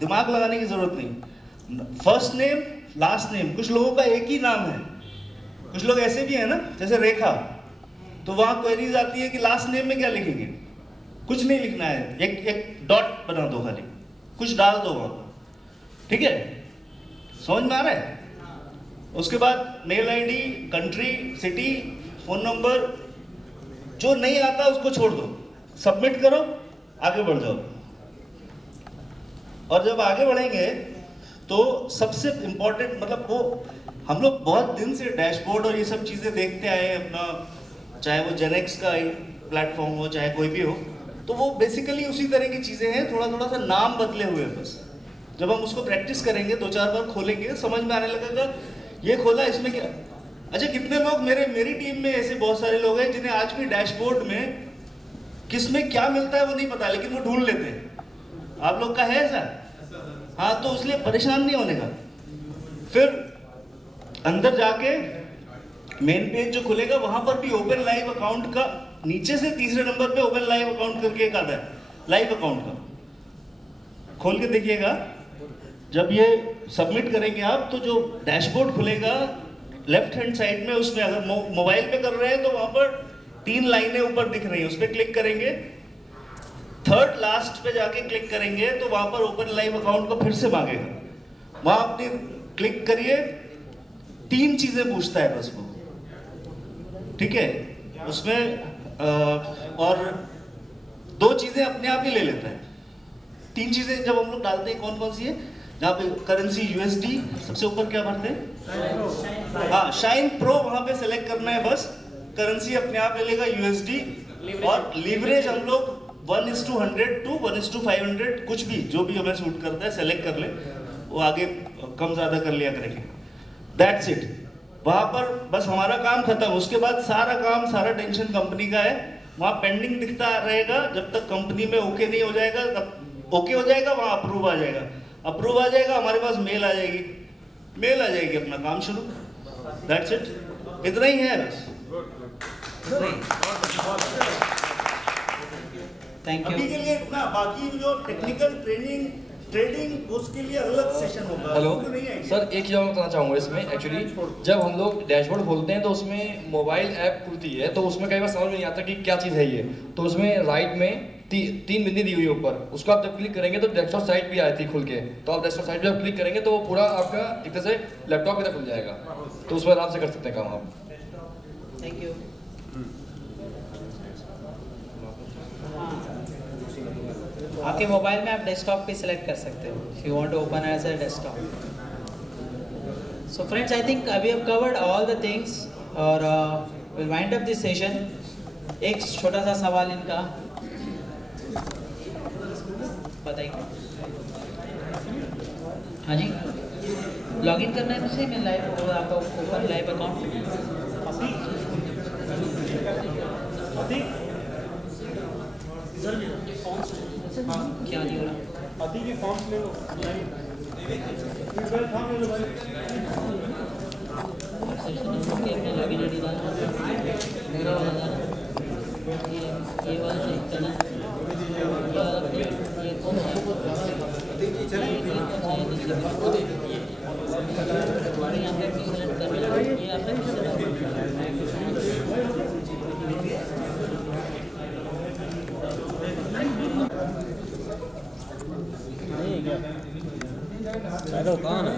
दिमाग लगाने की ज़रूरत नहीं। फर्स्ट नेम, लास्ट नेम, कुछ लोगों का एक ही नाम है, कुछ लोग ऐसे भी हैं ना, जैसे रेखा, तो वहाँ क्वेरीज आती है कि लास्ट नेम में क्या लिखेंगे, कुछ नहीं लिखना है, एक डॉट बना दो, खाली कुछ डाल दो वहाँ पर, ठीक है। समझ में आ रहा है? उसके बाद mail ID, country, city, phone number, जो नहीं आता उसको छोड़ दो, सबमिट करो, आगे बढ़ जाओ। और जब आगे बढ़ेंगे तो सबसे इम्पोर्टेंट, मतलब वो हम लोग बहुत दिन से डैशबोर्ड और ये सब चीज़ें देखते आए हैं अपना, चाहे वो जेनेक्स का प्लेटफॉर्म हो चाहे कोई भी हो, तो वो बेसिकली उसी तरह की चीज़ें हैं, थोड़ा थोड़ा सा नाम बदले हुए हैं बस। जब हम उसको प्रैक्टिस करेंगे, 2-4 बार खोलेंगे, समझ में आने लगेगा ये खोला, इसमें क्या। अच्छा, कितने लोग मेरी टीम में ऐसे बहुत सारे लोग हैं जिन्हें आज भी डैशबोर्ड में किस में क्या मिलता है वो नहीं पता, लेकिन वो ढूंढ लेते हैं। आप लोग का है ऐसा? हाँ, तो इसलिए परेशान नहीं होने का। फिर अंदर जाके मेन पेज जो खुलेगा वहां पर भी ओपन लाइव अकाउंट का नीचे से तीसरे नंबर पे ओपन लाइव अकाउंट करके एक आता है, लाइव अकाउंट का, खोल के देखिएगा। जब ये सबमिट करेंगे आप तो जो डैशबोर्ड खुलेगा लेफ्ट हैंड साइड में, उसमें अगर मोबाइल पे कर रहे हैं तो वहां पर 3 लाइनें ऊपर दिख रही हैं, उस पर क्लिक करेंगे, थर्ड लास्ट पे जाके क्लिक करेंगे तो वहां पर ओपन लाइव अकाउंट को फिर से मांगेगा। वहां अपने क्लिक करिए, 3 चीजें पूछता है बस वो, ठीक है। उसमें और 2 चीजें अपने आप ही ले लेता है। 3 चीजें जब हम लोग डालते हैं, कौन कौन सी है? जहाँ पे करेंसी USD, सबसे ऊपर क्या भरते हैं? हाँ, शाइन प्रो, वहां पे सेलेक्ट करना है बस। करेंसी अपने आप ले लेगा USD, और लीवरेज हम लोग 1:100 to 1:500, कुछ भी जो भी हमें सूट करता है सेलेक्ट कर ले, वो आगे कम ज्यादा कर लिया करेंगे। That's it. वहां पर बस हमारा काम खत्म। उसके बाद सारा काम, सारा टेंशन कंपनी का है। वहां पेंडिंग दिखता रहेगा जब तक कंपनी में ओके नहीं हो जाएगा। तब ओके हो जाएगा, वहां अप्रूव आ जाएगा, अप्रूव आ जाएगा, हमारे पास मेल आ जाएगी, मेल आ जाएगी, अपना काम शुरू। दैट्स इट, इतना ही है बस। Thank you. अभी के लिए इतना, बाकी जो टेक्निकल ट्रेडिंग उसके लिए अलग सेशन होगा। हेलो सर, एक चीज़ मैं बताना चाहूँगा इसमें। एक्चुअली जब हम लोग डैशबोर्ड खोलते हैं तो उसमें मोबाइल ऐप खुलती है, तो उसमें कई बार समझ में नहीं आता कि क्या चीज़ है ये। तो उसमें राइट में 3 बिंदी दी हुई है ऊपर, उसको आप जब क्लिक करेंगे तो डेस्कटॉप साइट भी आई थी खुल के। तो आप डेस्कटॉप साइट पे जब क्लिक करेंगे तो वो पूरा आपका एक तरह से लैपटॉप की तरह खुल जाएगा, तो उसमें आराम से कर सकते हैं काम आप। Thank you. आपके मोबाइल में आप डेस्कटॉप पे सिलेक्ट कर सकते हो if you want to open as a desktop. So friends, I think we have covered all the things और will wind up this session. एक छोटा सा सवाल इनका बताइए। हाँ जी। लॉगिन करना है मुझसे, मैं लाइव होगा आपका ओपन लाइव अकाउंट। क्या नहीं हो रहा? अति के फॉर्म्स ले लो, लॉगिन आईडी डालना, मेरा वाला डालना, ये वाला सही करना, ये कौन सा यहाँ पे सेलेक्ट करना, ये आपका कौन है?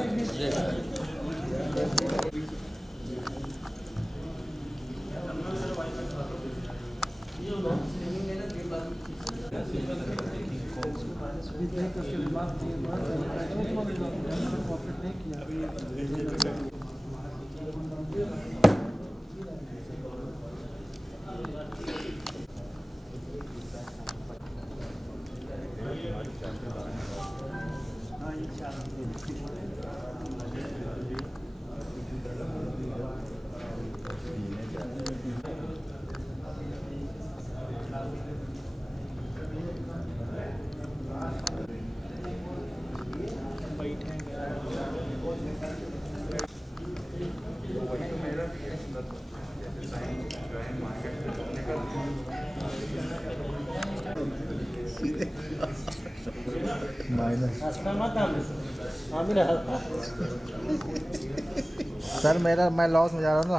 सर मेरा मैं लॉस में जा रहा हूँ ना।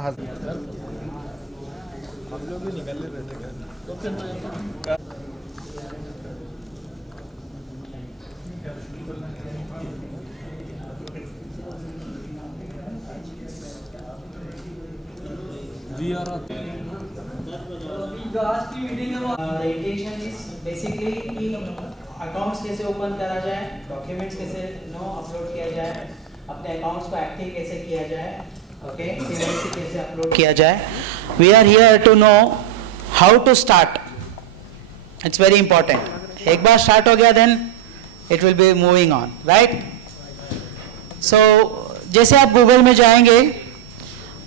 हम लोग भी निकल रहे थे घर। इंटेंशन इज बेसिकली कि अकाउंट्स कैसे ओपन करा जाए, डॉक्यूमेंट्स कैसे अपलोड किया जाए, अपने अकाउंट्स को एक्टिव कैसे किया जाए, ओके, केवाईसी कैसे अपलोड किया जाए। We are here to know how to start, it's very important. एक बार स्टार्ट हो गया then it will be moving on, right. So जैसे आप गूगल में जाएंगे,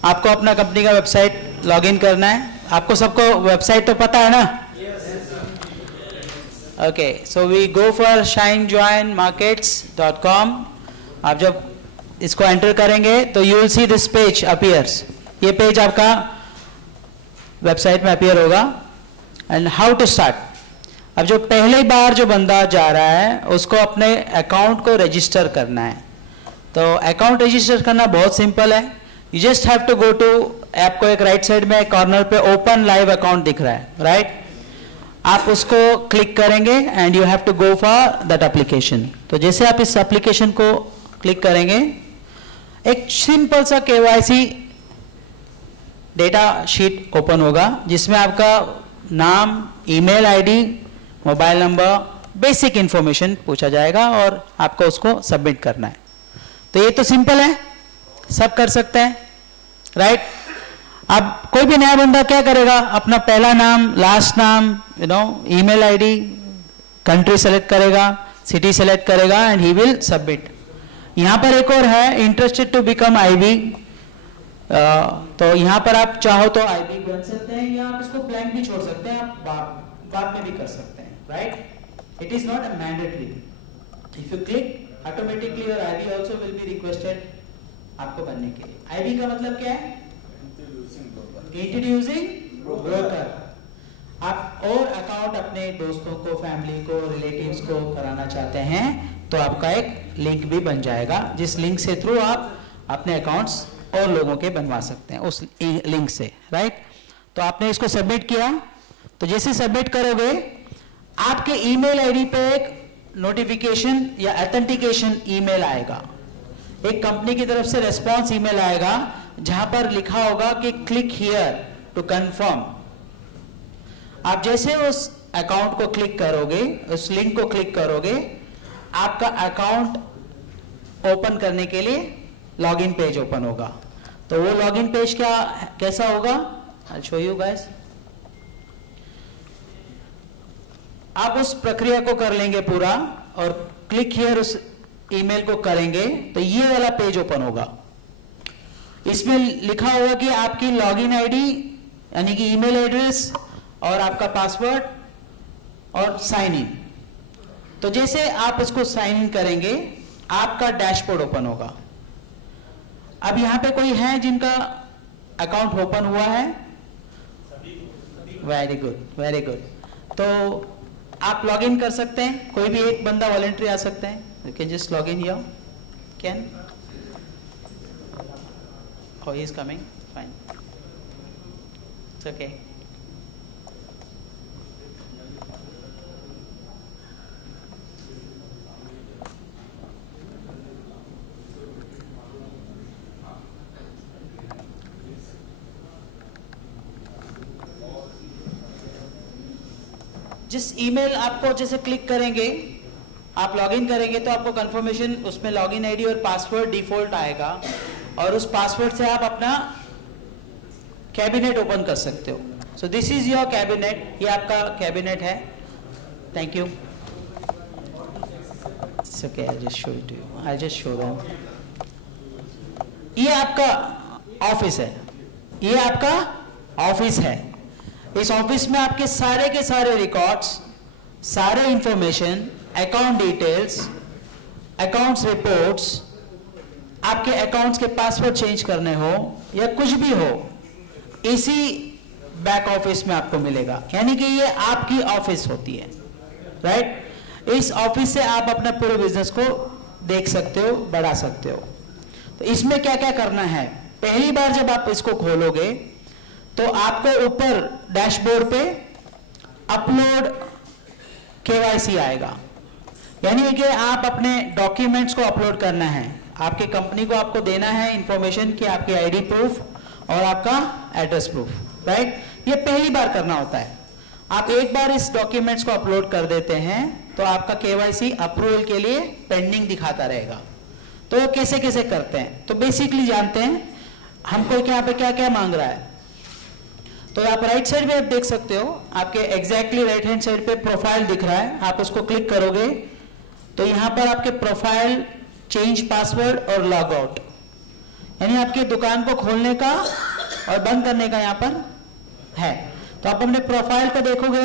आपको अपना कंपनी का वेबसाइट लॉगिन करना है। आपको सबको वेबसाइट तो पता है ना? Okay, so we go for shinejoinmarkets.com। आप जब इसको एंटर करेंगे तो you will see this page appears. ये पेज आपका वेबसाइट में अपीयर होगा। एंड हाउ टू स्टार्ट, अब जो पहली बार जो बंदा जा रहा है उसको अपने अकाउंट को रजिस्टर करना है। तो अकाउंट रजिस्टर करना बहुत सिंपल है। You just have to go to, आपको एक राइट साइड में कॉर्नर पे ओपन लाइव अकाउंट दिख रहा है, राइट। आप उसको क्लिक करेंगे and you have to go for that application. तो जैसे आप इस एप्लीकेशन को क्लिक करेंगे, एक सिंपल सा केवाईसी डेटा शीट ओपन होगा जिसमें आपका नाम, email ID, mobile number, basic information पूछा जाएगा और आपको उसको सबमिट करना है। तो ये तो सिंपल है, सब कर सकते हैं, राइट। अब कोई भी नया बंदा क्या करेगा, अपना पहला नाम, लास्ट नाम, ईमेल आईडी, कंट्री सेलेक्ट करेगा, सिटी सेलेक्ट करेगा एंड ही विल सबमिट। यहाँ पर एक और है, इंटरेस्टेड टू बिकम आईबी। तो यहाँ पर आप चाहो तो आईबी बन सकते हैं या आप इसको ब्लैंक भी छोड़ सकते हैं, आप बाद में भी कर सकते हैं, right. It is not a mandatory. If you click, automatically your IB also will be requested आपको बनने के लिए। आईबी का मतलब क्या है? Introducing broker. आप और अकाउंट अपने दोस्तों को, फैमिली को, रिलेटिव्स को कराना चाहते हैं तो आपका एक लिंक भी बन जाएगा, जिस लिंक से थ्रू आप अपने अकाउंट्स और लोगों के बनवा सकते हैं उस लिंक से, राइट। तो आपने इसको सबमिट किया, तो जैसे सबमिट करोगे आपके ईमेल आईडी पे एक नोटिफिकेशन या ऑथेंटिकेशन ईमेल आएगा। एक कंपनी की तरफ से रेस्पॉन्स ईमेल आएगा जहां पर लिखा होगा कि क्लिक हियर टू कंफर्म। आप जैसे उस अकाउंट को क्लिक करोगे, उस लिंक को क्लिक करोगे, आपका अकाउंट ओपन करने के लिए लॉगिन पेज ओपन होगा। तो वो लॉगिन पेज कैसा होगा, आई शो यू गाइस। आप उस प्रक्रिया को कर लेंगे पूरा और क्लिक हियर उस ईमेल को करेंगे तो ये वाला पेज ओपन होगा। इसमें लिखा होगा कि आपकी लॉगिन आईडी यानी कि ईमेल एड्रेस और आपका पासवर्ड और साइन इन। तो जैसे आप इसको साइन इन करेंगे आपका डैशबोर्ड ओपन होगा। अब यहां पे कोई है जिनका अकाउंट ओपन हुआ है? Very good, very good. तो आप लॉग इन कर सकते हैं, कोई भी एक बंदा वॉलंटरी आ सकते हैं। You can just log in here, can. Oh, he is coming. Fine. It's okay. जिस ईमेल आपको जैसे क्लिक करेंगे, आप लॉगिन करेंगे तो आपको कंफर्मेशन उसमें लॉगिन आईडी और पासवर्ड डिफॉल्ट आएगा और उस पासवर्ड से आप अपना कैबिनेट ओपन कर सकते हो। So this is your cabinet, ये आपका कैबिनेट है। Thank you. Okay, I just show it to you, I just show them. ये आपका ऑफिस है, ये आपका ऑफिस है। इस ऑफिस में आपके सारे के सारे रिकॉर्ड्स, सारे information, account details, accounts reports, आपके अकाउंट्स के पासवर्ड चेंज करने हो या कुछ भी हो, इसी बैक ऑफिस में आपको मिलेगा। यानी कि ये आपकी ऑफिस होती है, राइट। इस ऑफिस से आप अपना पूरे बिजनेस को देख सकते हो, बढ़ा सकते हो। तो इसमें क्या क्या करना है? पहली बार जब आप इसको खोलोगे तो आपको ऊपर डैशबोर्ड पे अपलोड केवाईसी आएगा। यानी कि आप अपने डॉक्यूमेंट्स को अपलोड करना है, आपके कंपनी को आपको देना है इंफॉर्मेशन कि आपकी आईडी प्रूफ और आपका एड्रेस प्रूफ, राइट। ये पहली बार करना होता है। आप एक बार इस डॉक्यूमेंट्स को अपलोड कर देते हैं तो आपका केवाईसी अप्रूवल के लिए पेंडिंग दिखाता रहेगा। तो कैसे कैसे करते हैं, तो बेसिकली जानते हैं हमको यहाँ पे क्या क्या मांग रहा है। तो आप राइट साइड में आप देख सकते हो, आपके एग्जैक्टली राइट हैंड साइड पे प्रोफाइल दिख रहा है। आप उसको क्लिक करोगे तो यहाँ पर आपके प्रोफाइल, चेंज पासवर्ड और लॉग आउट, यानी आपकी दुकान को खोलने का और बंद करने का यहाँ पर है। तो आप अपने प्रोफाइल को देखोगे,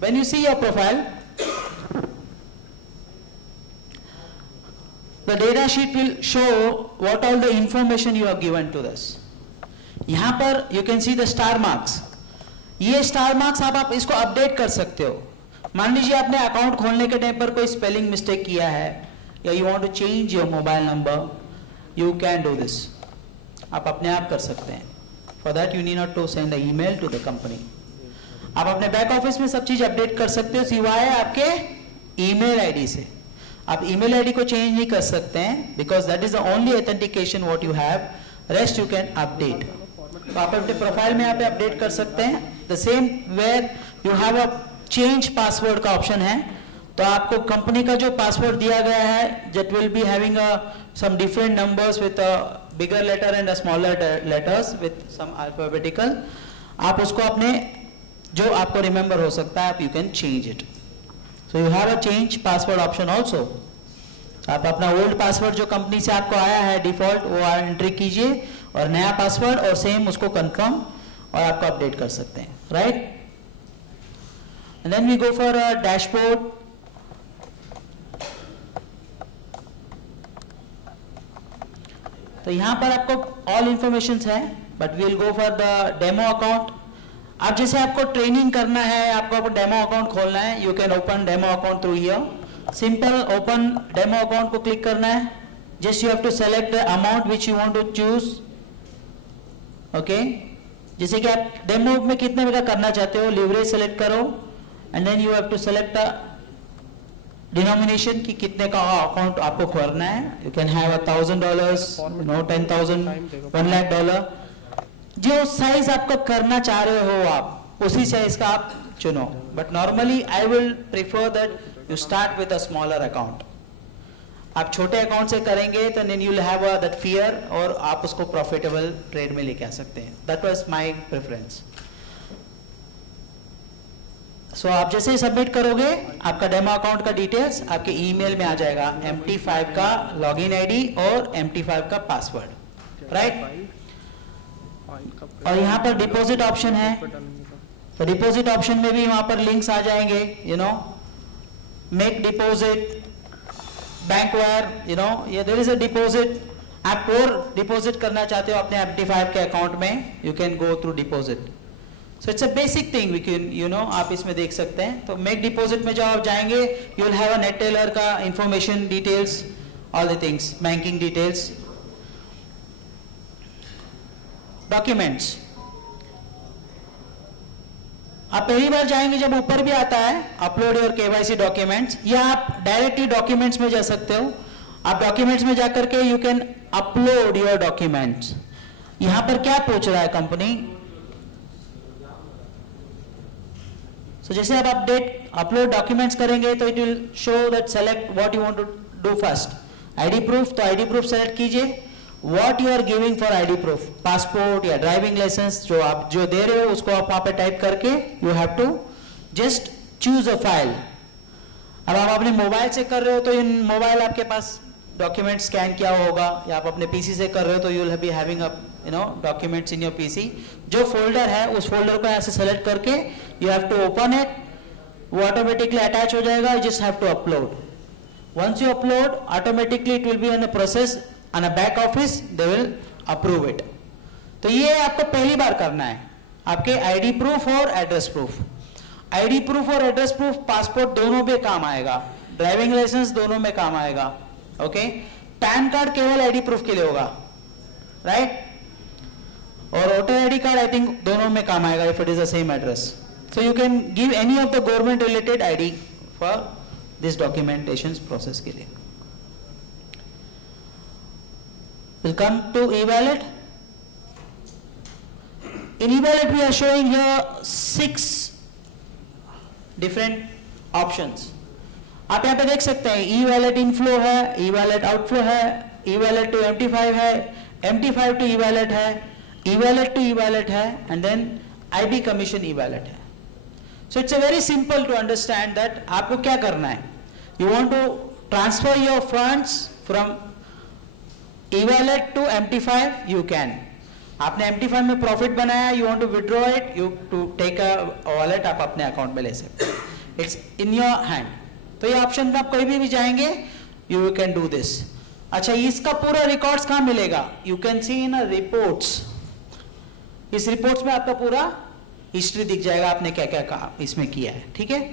when you see your profile, the data sheet will show what all the information you have given to this. यहां पर you can see the star marks. ये स्टार मार्क्स आप इसको अपडेट कर सकते हो। मान लीजिए आपने अकाउंट खोलने के टाइम पर कोई स्पेलिंग मिस्टेक किया है या you want to change your mobile number, you can do this. आप अपने आप कर सकते हैं। For that you need not to send a email to the company. आप अपने बैक ऑफिस में सब चीज अपडेट कर सकते हो सिवाय आपके ईमेल आईडी से। आप ईमेल आईडी को चेंज नहीं कर सकते हैं because that is the only authentication what you have, rest you can update. तो आप अपने प्रोफाइल में यहाँ पे अपडेट कर सकते हैं। The same where you have a change password का ऑप्शन है, तो आपको कंपनी का जो पासवर्ड दिया गया है that will be having some different numbers with a bigger letter and a smaller letters with some alphabetical, आप उसको अपने जो आपको रिमेंबर हो सकता है, आप you can change it. So you have a change password option also. आप अपना ओल्ड पासवर्ड जो कंपनी से आपको आया है डिफॉल्ट, वो एंट्री कीजिए और नया पासवर्ड और सेम उसको कंफर्म और आपको अपडेट कर सकते हैं, right. And then we go for a dashboard. तो यहां पर आपको ऑल इंफॉर्मेशन है, but we will go for the demo account. अब जैसे आपको ट्रेनिंग करना है, आपको डेमो अकाउंट खोलना है, you can open demo account through here. Simple open demo account को क्लिक करना है। Just you have to select the amount which you want to choose. Okay, जैसे कि आप डेमो में कितने का करना चाहते हो, लीवरेज सेलेक्ट करो and then you have to select denomination की कितने का अकाउंट आपको खोलना है। यू कैन हैव $1,000, नो 10,000, $1,00,000, जो साइज आपका करना चाह रहे हो आप उसी साइज का आप चुनो। But normally I will prefer that you start with a smaller account. आप छोटे अकाउंट से करेंगे तो then you will have that fear और आप उसको प्रॉफिटेबल ट्रेड में लेके आ सकते हैं। That was my preference. So आप जैसे ही सबमिट करोगे आपका डेमो अकाउंट का डिटेल्स आपके ईमेल में आ जाएगा, MT5 का लॉगिन आईडी और MT5 का पासवर्ड, राइट। और यहाँ पर डिपॉजिट ऑप्शन है, तो डिपॉजिट ऑप्शन में भी वहां पर लिंक्स आ जाएंगे, you know, make deposit, bank wire, you know, ये देयर इज अ डिपॉजिट। आप और डिपॉजिट करना चाहते हो अपने MT5 के अकाउंट में, you can go through deposit. So it's a basic thing we can, you know, आप इसमें देख सकते हैं। तो मेक डिपॉजिट में जब आप जाएंगे you will have a Neteller का information, details, all the things, banking details, documents. आप पहली बार जाएंगे जब ऊपर भी आता है अपलोड योर KYC डॉक्यूमेंट्स, या आप डायरेक्टली डॉक्यूमेंट्स में जा सकते हो। आप डॉक्यूमेंट्स में जाकर के you can upload your documents. यहां पर क्या पूछ रहा है कंपनी, सो जैसे आप अपलोड डॉक्यूमेंट्स करेंगे तो it will show that select what you want to do first. ID proof, तो आईडी प्रूफ सेलेक्ट कीजिए। What you are giving for ID proof, passport या ड्राइविंग लाइसेंस, जो आप जो दे रहे हो उसको आप वहां पे टाइप करके you have to just choose a file. अब आप अपने मोबाइल से कर रहे हो तो इन मोबाइल आपके पास डॉक्यूमेंट स्कैन किया होगा, या आप अपने पीसी से कर रहे हो तो you will be having a, you know, documents in your PC. जो फोल्डर है उस फोल्डर को ऐसे सेलेक्ट करके you have to open it, वो ऑटोमेटिकली अटैच हो जाएगा, you just have to upload. Once you upload, automatically it will be in a process on a back office, they will approve it. तो ये आपको पहली बार करना है, आपके आईडी प्रूफ और एड्रेस प्रूफ। आईडी प्रूफ और एड्रेस प्रूफ पासपोर्ट दोनों में काम आएगा, ड्राइविंग लाइसेंस दोनों में काम आएगा, ओके। पैन कार्ड केवल आईडी प्रूफ के लिए होगा, राइट। और voter ID card I think दोनों में काम आएगा if it is the same address. So you can give any of the government related ID for this documentation process के लिए। We'll come to e-wallet. In e-wallet we are showing here 6 different options. आप यहाँ पे देख सकते हैं e-wallet inflow है, e-wallet outflow है, e-wallet to MT5 है, MT5 to e-wallet है, e-wallet to e-wallet है, and then IB commission e-wallet है. So it's a very simple to understand that आपको क्या करना है. You want to transfer your funds from e-wallet to MT5, you can. आपने MT5 में profit बनाया, you want to withdraw it, you to take a wallet, आप अपने account में ले सकते हैं. It's in your hand. तो ये ऑप्शन में आप कोई भी जाएंगे, you can do this. अच्छा, इसका पूरा रिकॉर्ड्स कहाँ मिलेगा? You can see in a reports. इस रिपोर्ट्स में आपका पूरा हिस्ट्री दिख जाएगा, आपने क्या क्या इसमें किया है, ठीक है.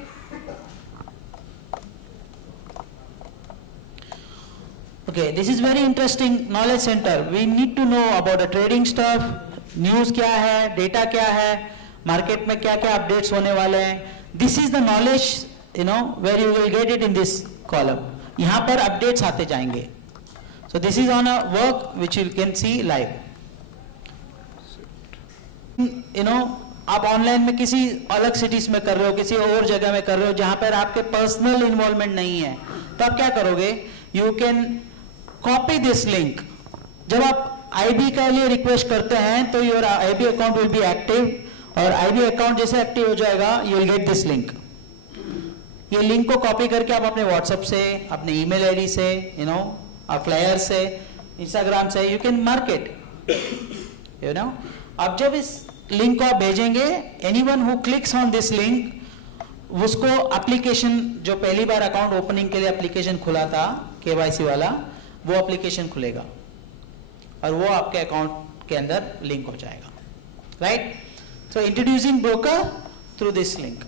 Okay, this is very interesting knowledge center. We need to know about the trading stuff, news क्या है, data क्या है, market में क्या क्या updates होने वाले हैं. This is the knowledge, you know, where you will get it in this column. यहाँ पर updates आते जाएंगे. So this is on a work which you can see live. You know, आप ऑनलाइन में किसी अलग सिटीज में कर रहे हो, किसी और जगह में कर रहे हो जहां पर आपके पर्सनल इन्वॉल्वमेंट नहीं है, तो आप क्या करोगे? You can copy this link. जब आप आईबी के लिए रिक्वेस्ट करते हैं तो your IB account will be active, और आईबी अकाउंट जैसे एक्टिव हो जाएगा you will get this link. ये लिंक को कॉपी करके आप अपने व्हाट्सएप से, अपने ईमेल आईडी से, यू नो, फ्लायर से, इंस्टाग्राम से, you can market, you know. अब जब इस लिंक को आप भेजेंगे, anyone who clicks on this link, उसको एप्लीकेशन, जो पहली बार अकाउंट ओपनिंग के लिए एप्लीकेशन खुला था केवाईसी वाला, वो एप्लीकेशन खुलेगा और वो आपके अकाउंट के अंदर लिंक हो जाएगा, राइट. सो introducing broker through this link,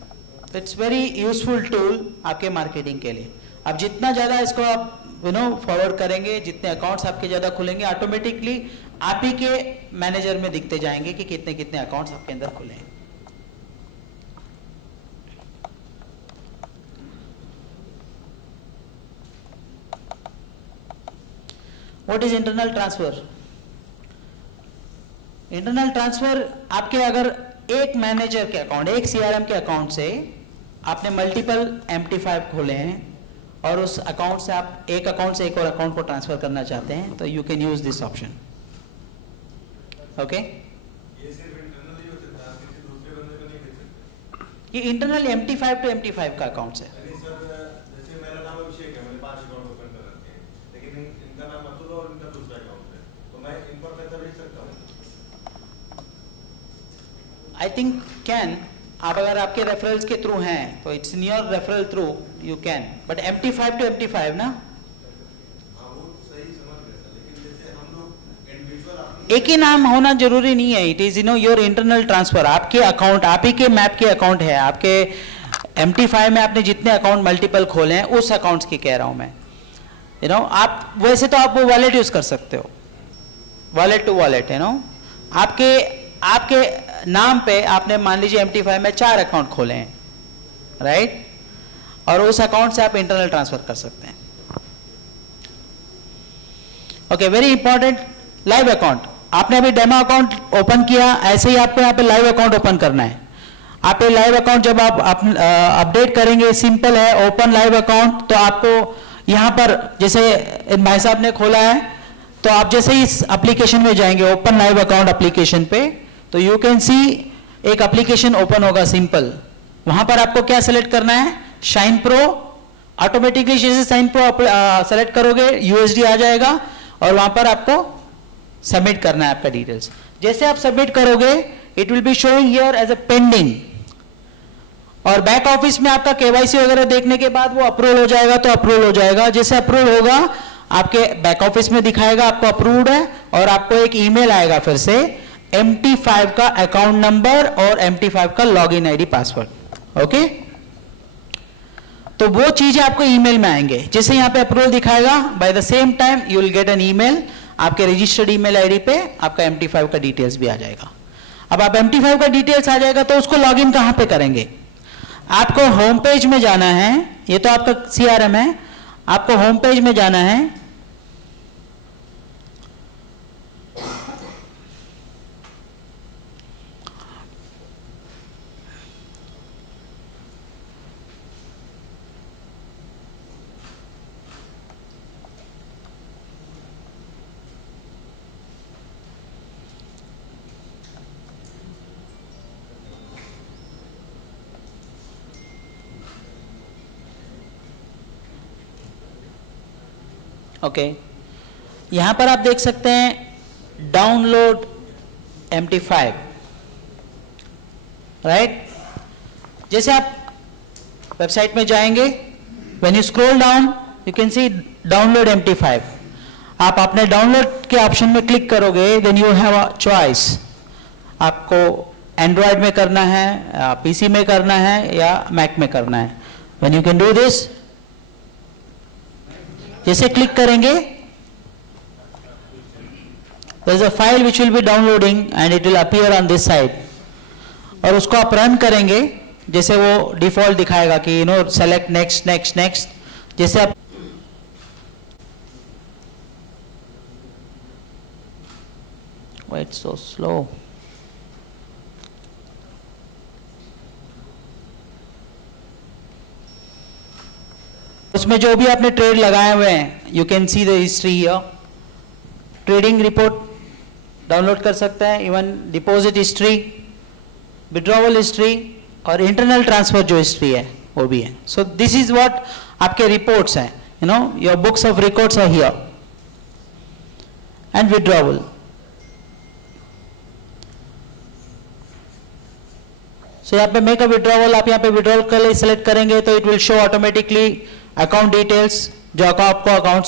it's very useful tool आपके मार्केटिंग के लिए. अब जितना ज्यादा इसको आप यू नो फॉरवर्ड करेंगे, जितने अकाउंट्स आपके ज्यादा खुलेंगे, ऑटोमेटिकली आप ही के मैनेजर में दिखते जाएंगे कि कितने कितने अकाउंट्स आपके अंदर खुले हैं. What is internal transfer? Internal transfer आपके अगर एक मैनेजर के अकाउंट, एक सीआरएम के अकाउंट से आपने मल्टीपल MT5 खोले हैं और उस अकाउंट से आप एक अकाउंट से एक और अकाउंट को ट्रांसफर करना चाहते हैं, तो you can use this option. Okay, ये इंटरनल MT5 to MT5 का अकाउंट्स है। जैसे मेरा नाम अभिषेक है, मैंने 5 अकाउंट ओपन कर रखे हैं, लेकिन इनका नाम अतुल और इनका दूसरा अकाउंट है, तो मैं इन पर पैसा भेज सकता हूँ? आई थिंक कैन, आप अगर आपके रेफरल्स के थ्रू हैं तो it's in your referral through you can, but MT5 to MT5 ना, एक ही नाम होना जरूरी नहीं है। It is your internal transfer, आपके अकाउंट, आप ही के मैप के अकाउंट है, आपके MT5 में आपने जितने अकाउंट मल्टीपल खोले हैं उस अकाउंट्स की कह रहा हूं मैं। आप वैसे तो आप वो वॉलेट यूज कर सकते हो, वॉलेट टू वॉलेट, आपके नाम पे आपने मान लीजिए MT5 में 4 अकाउंट खोले हैं, राइट, और उस अकाउंट से आप इंटरनल ट्रांसफर कर सकते हैं। Okay, very important, live account. आपने अभी डेमो अकाउंट ओपन किया, ऐसे ही आपको यहाँ पे लाइव अकाउंट ओपन करना है। आप ये लाइव अकाउंट जब आप अपडेट करेंगे, सिंपल है, ओपन लाइव अकाउंट, तो आपको यहाँ पर जैसे भाई साहब ने खोला है, तो आप जैसे ही इस एप्लीकेशन में जाएंगे, ओपन लाइव अकाउंट एप्लीकेशन पे, तो यू कैन सी एक एप्लीकेशन ओपन होगा सिंपल। वहां पर आपको क्या सेलेक्ट करना है, शाइन प्रो, ऑटोमेटिकली जैसे शाइन प्रो सेलेक्ट करोगे USD आ जाएगा और वहां पर आपको सबमिट करना है आपका डिटेल्स। जैसे आप सबमिट करोगे it will be showing here as a pending, और बैक ऑफिस में आपका KYC वगैरह देखने के बाद वो अप्रूवल हो जाएगा, तो अप्रूवल हो जाएगा। जैसे अप्रूवल होगा आपके बैक ऑफिस में दिखाएगा आपको अप्रूव्ड है, और आपको एक ईमेल आएगा फिर से MT5 का अकाउंट नंबर और MT5 का लॉगिन ID पासवर्ड। ओके, तो वो चीजें आपको ईमेल में आएंगे। जैसे यहाँ पे अप्रूवल दिखाएगा, by the same time you will get an email, आपके रजिस्टर्ड ईमेल आईडी पे आपका MT5 का डिटेल्स भी आ जाएगा। अब आप MT5 का डिटेल्स आ जाएगा तो उसको लॉगिन कहां पे करेंगे, आपको होम पेज में जाना है, ये तो आपका CRM है, आपको होम पेज में जाना है, ओके, यहां पर आप देख सकते हैं डाउनलोड MT5, राइट। जैसे आप वेबसाइट में जाएंगे, when you scroll down you can see download MT5। आप अपने डाउनलोड के ऑप्शन में क्लिक करोगे, then you have a choice, आपको एंड्रॉयड में करना है, PC में करना है या मैक में करना है। When you can do this, जैसे क्लिक करेंगे there is a file which will be downloading and it will appear on this side, और उसको आप रन करेंगे, जैसे वो डिफॉल्ट दिखाएगा कि सेलेक्ट नेक्स्ट नेक्स्ट नेक्स्ट। जैसे आप wait so slow, उसमें जो भी आपने ट्रेड लगाए हुए हैं you can see the history here, trading report download कर सकते हैं, even deposit history, withdrawal history और इंटरनल ट्रांसफर जो हिस्ट्री है वो भी है। सो दिस इज व्हाट आपके रिपोर्ट्स हैं, your books of records are here, and withdrawal. So यहाँ पे मेक अ विड्रॉवल, आप यहाँ पे विड्रॉवल के लिए सेलेक्ट करेंगे तो it will show automatically account details, जो आपको अकाउंट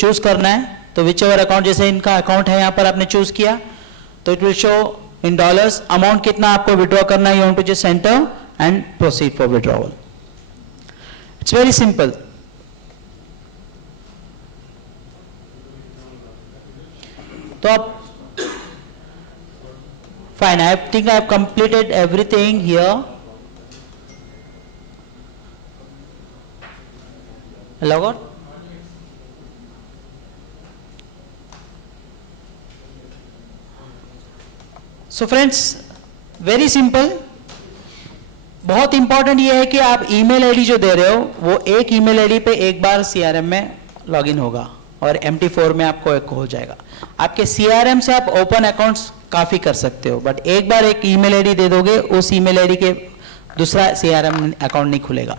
चूज करना है, तो विच एवर अकाउंट, जैसे इनका अकाउंट है यहाँ पर आपने चूज किया तो it will show in dollars, amount कितना आपको विड्रॉ करना है, you want to just enter and proceed for withdrawal. It's very simple. तो आप fine, I think I have completed everything here. Log on. So friends, very simple. बहुत important ये है कि आप ईमेल आईडी जो दे रहे हो वो एक ईमेल आईडी पे एक बार CRM में लॉगिन होगा और MT4 में आपको एक हो जाएगा। आपके CRM से आप ओपन अकाउंट्स काफी कर सकते हो, बट एक बार एक ईमेल आईडी दे दोगे, उस ईमेल आईडी के दूसरा CRM अकाउंट नहीं खुलेगा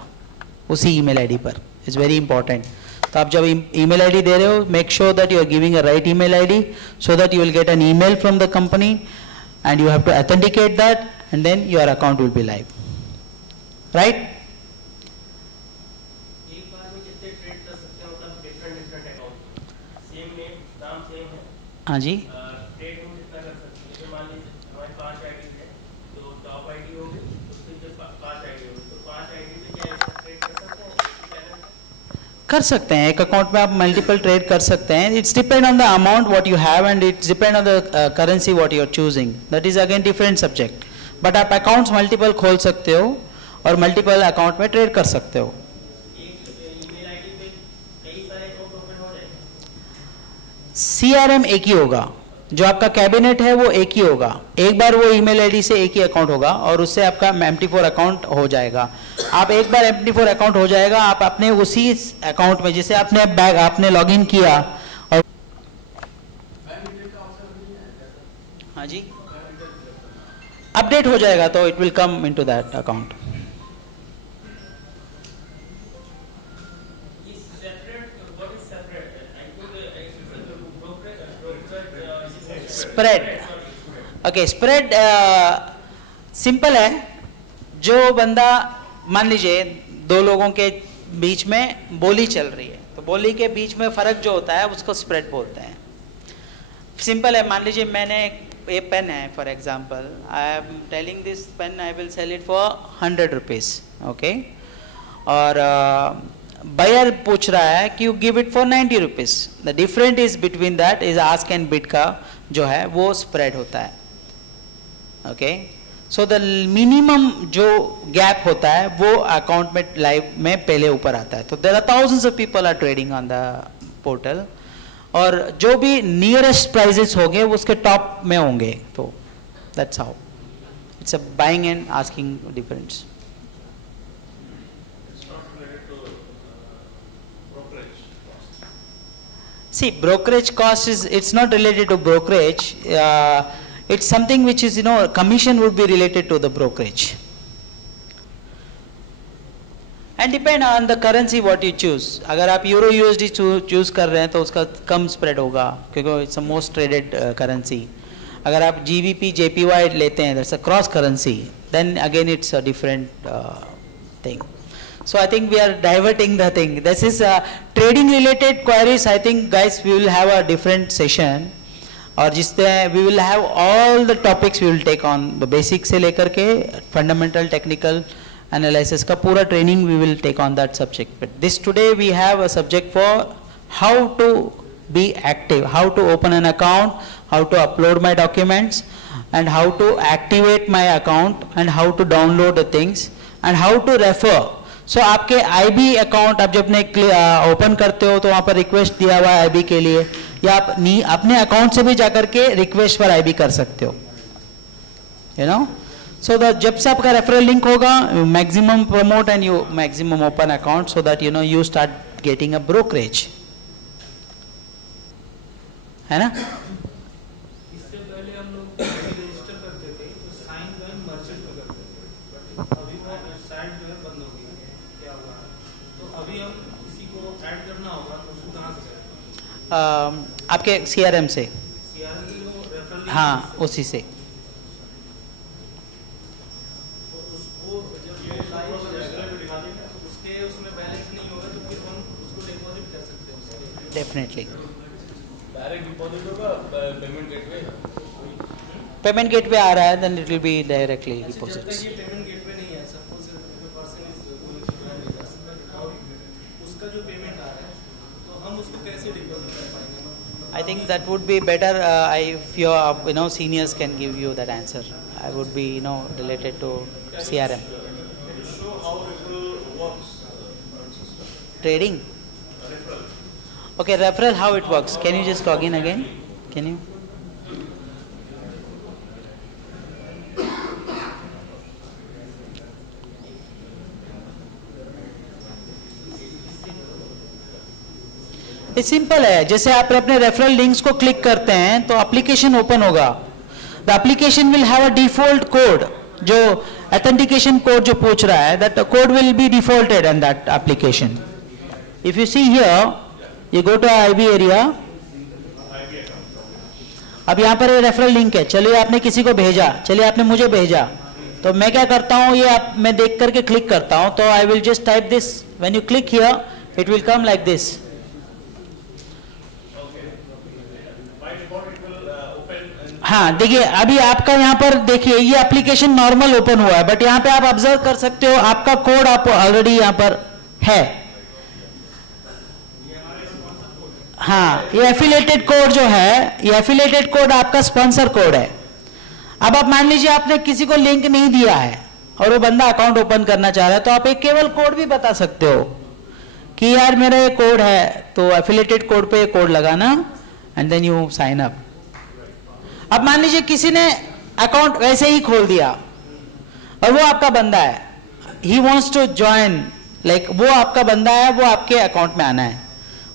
उसी ईमेल आईडी पर. It's very important. तो आप जब ईमेल आईडी दे रहे हो, make sure that you are giving a right email ID so that you will get an email from the company and you have to authenticate that and then your account will be live. Right? हाँ जी. कर सकते हैं. एक account में आप multiple trade कर सकते हैं. It's depend on the amount what you have and it's depend on the currency what you are choosing. That is again different subject. But आप अकाउंट्स मल्टीपल खोल सकते हो और मल्टीपल अकाउंट में ट्रेड कर सकते हो. CRM एक ही होगा. जो आपका कैबिनेट है वो एक ही होगा. एक बार वो ईमेल आईडी से एक ही अकाउंट होगा और उससे आपका MT4 अकाउंट हो जाएगा. आप एक बार MT4 अकाउंट हो जाएगा, आप अपने उसी अकाउंट में जैसे आपने लॉगिन किया और हाँ जी अपडेट हो जाएगा तो it will come into that account. Spread. Okay, spread simple है. जो बंदा मान लीजिए दो लोगों के बीच में बोली चल रही है तो बोली के बीच में फर्क जो होता है उसको स्प्रेड बोलते हैं. सिंपल है. मान लीजिए मैंने ये पेन है for example, I am telling this pen I will sell it for 100 rupees. Okay, और बायर पूछ रहा है कि you give it for 90 rupees. The different is between that is ask and bid का जो है वो स्प्रेड होता है. ओके, सो द मिनिमम जो गैप होता है वो अकाउंट में लाइव में पहले ऊपर आता है. तो there are thousands of people are trading on the portal और जो भी नियरेस्ट प्राइजेस होंगे वो उसके टॉप में होंगे. तो that's how it's a buying and asking difference. See, brokerage cost is, it's not related to brokerage. It's something which is, commission would be related to the brokerage. And depend on the currency what you choose. अगर आप euro USD choose कर रहे हैं तो उसका कम spread होगा क्योंकि it's a most traded currency. अगर आप GBP JPY लेते हैं, that's a cross currency. Then again it's a different thing. So I think we are diverting the thing. This is trading related queries. I think guys we will have a different session और जिसमें we will have all the topics we will take on the basic से लेकर के fundamental technical analysis का पूरा training we will take on that subject. But this today we have a subject for how to be active, how to open an account, how to upload my documents and how to activate my account and how to download the things and how to refer. सो आपके IB account आप जब open करते हो तो वहाँ पर request दिया हुआ है IB के लिए, या आप अपने अकाउंट से भी जाकर के रिक्वेस्ट पर IB कर सकते हो. सो जब से आपका रेफरल लिंक होगा maximum promote and you maximum open account so that you start getting a brokerage. है ना? इससे पहले हम लोग रजिस्टर करते थे तो साइन जो है मर्चेंट को करते थे, अभी वो साइन जो है बंद हो गई. क्या हुआ? तो अभी हम किसी को ऐड करना होगा तो उसको कहाँ से करें? आपके CRM से. CRM में वो रेफरल. हाँ, उसी से. तो उसको जब ये उसके उसमें बैलेंस नहीं होगा तो फिर हम उसको डिपॉजिट कर सकते हैं. डेफिनेटली. डायरेक्ट डिपॉजिट होगा पेमेंट गेटवे. पेमेंट गेटवे आ रहा है then it will be directly deposit. ये पेमेंट गेटवे नहीं है, सपोज पर्सन इज उसका जो पेमेंट आ रहा है तो हम उसको कैसे डिपॉजिट कर पाएंगे? I think that would be better if your seniors can give you that answer. I would be related to CRM. Show how referral works. Trading. Referral. Okay, referral, how it works. Can you just log in again? Can you? ये simple है. जैसे आप अपने referral links को click करते हैं तो application open होगा. The application will have a default code जो ऑथेंटिकेशन कोड जो पूछ रहा है, that code will be defaulted in that application. If you see here, you go to IB area. अब यहाँ पर ये रेफरल लिंक है. चलिए आपने किसी को भेजा, चलिए आपने मुझे भेजा, तो मैं क्या करता हूँ, ये मैं देख करके क्लिक करता हूँ. तो I will just type this. When you click here, it will come like this. हाँ देखिए, अभी आपका यहाँ पर देखिए ये एप्लीकेशन नॉर्मल ओपन हुआ है, बट यहाँ पे आप ऑब्जर्व कर सकते हो आपका कोड आप ऑलरेडी यहाँ पर है. हाँ, ये एफिलिएटेड कोड जो है, ये एफिलिएटेड कोड आपका स्पॉन्सर कोड है. अब आप मान लीजिए आपने किसी को लिंक नहीं दिया है और वो बंदा अकाउंट ओपन करना चाह रहा है, तो आप एक केवल कोड भी बता सकते हो कि यार मेरा ये कोड है, तो एफिलिएटेड कोड पे ये कोड लगाना and then you sign up. अब मान लीजिए किसी ने अकाउंट वैसे ही खोल दिया और वो आपका बंदा है, he wants to join, like वो आपका बंदा है, वो आपके अकाउंट में आना है.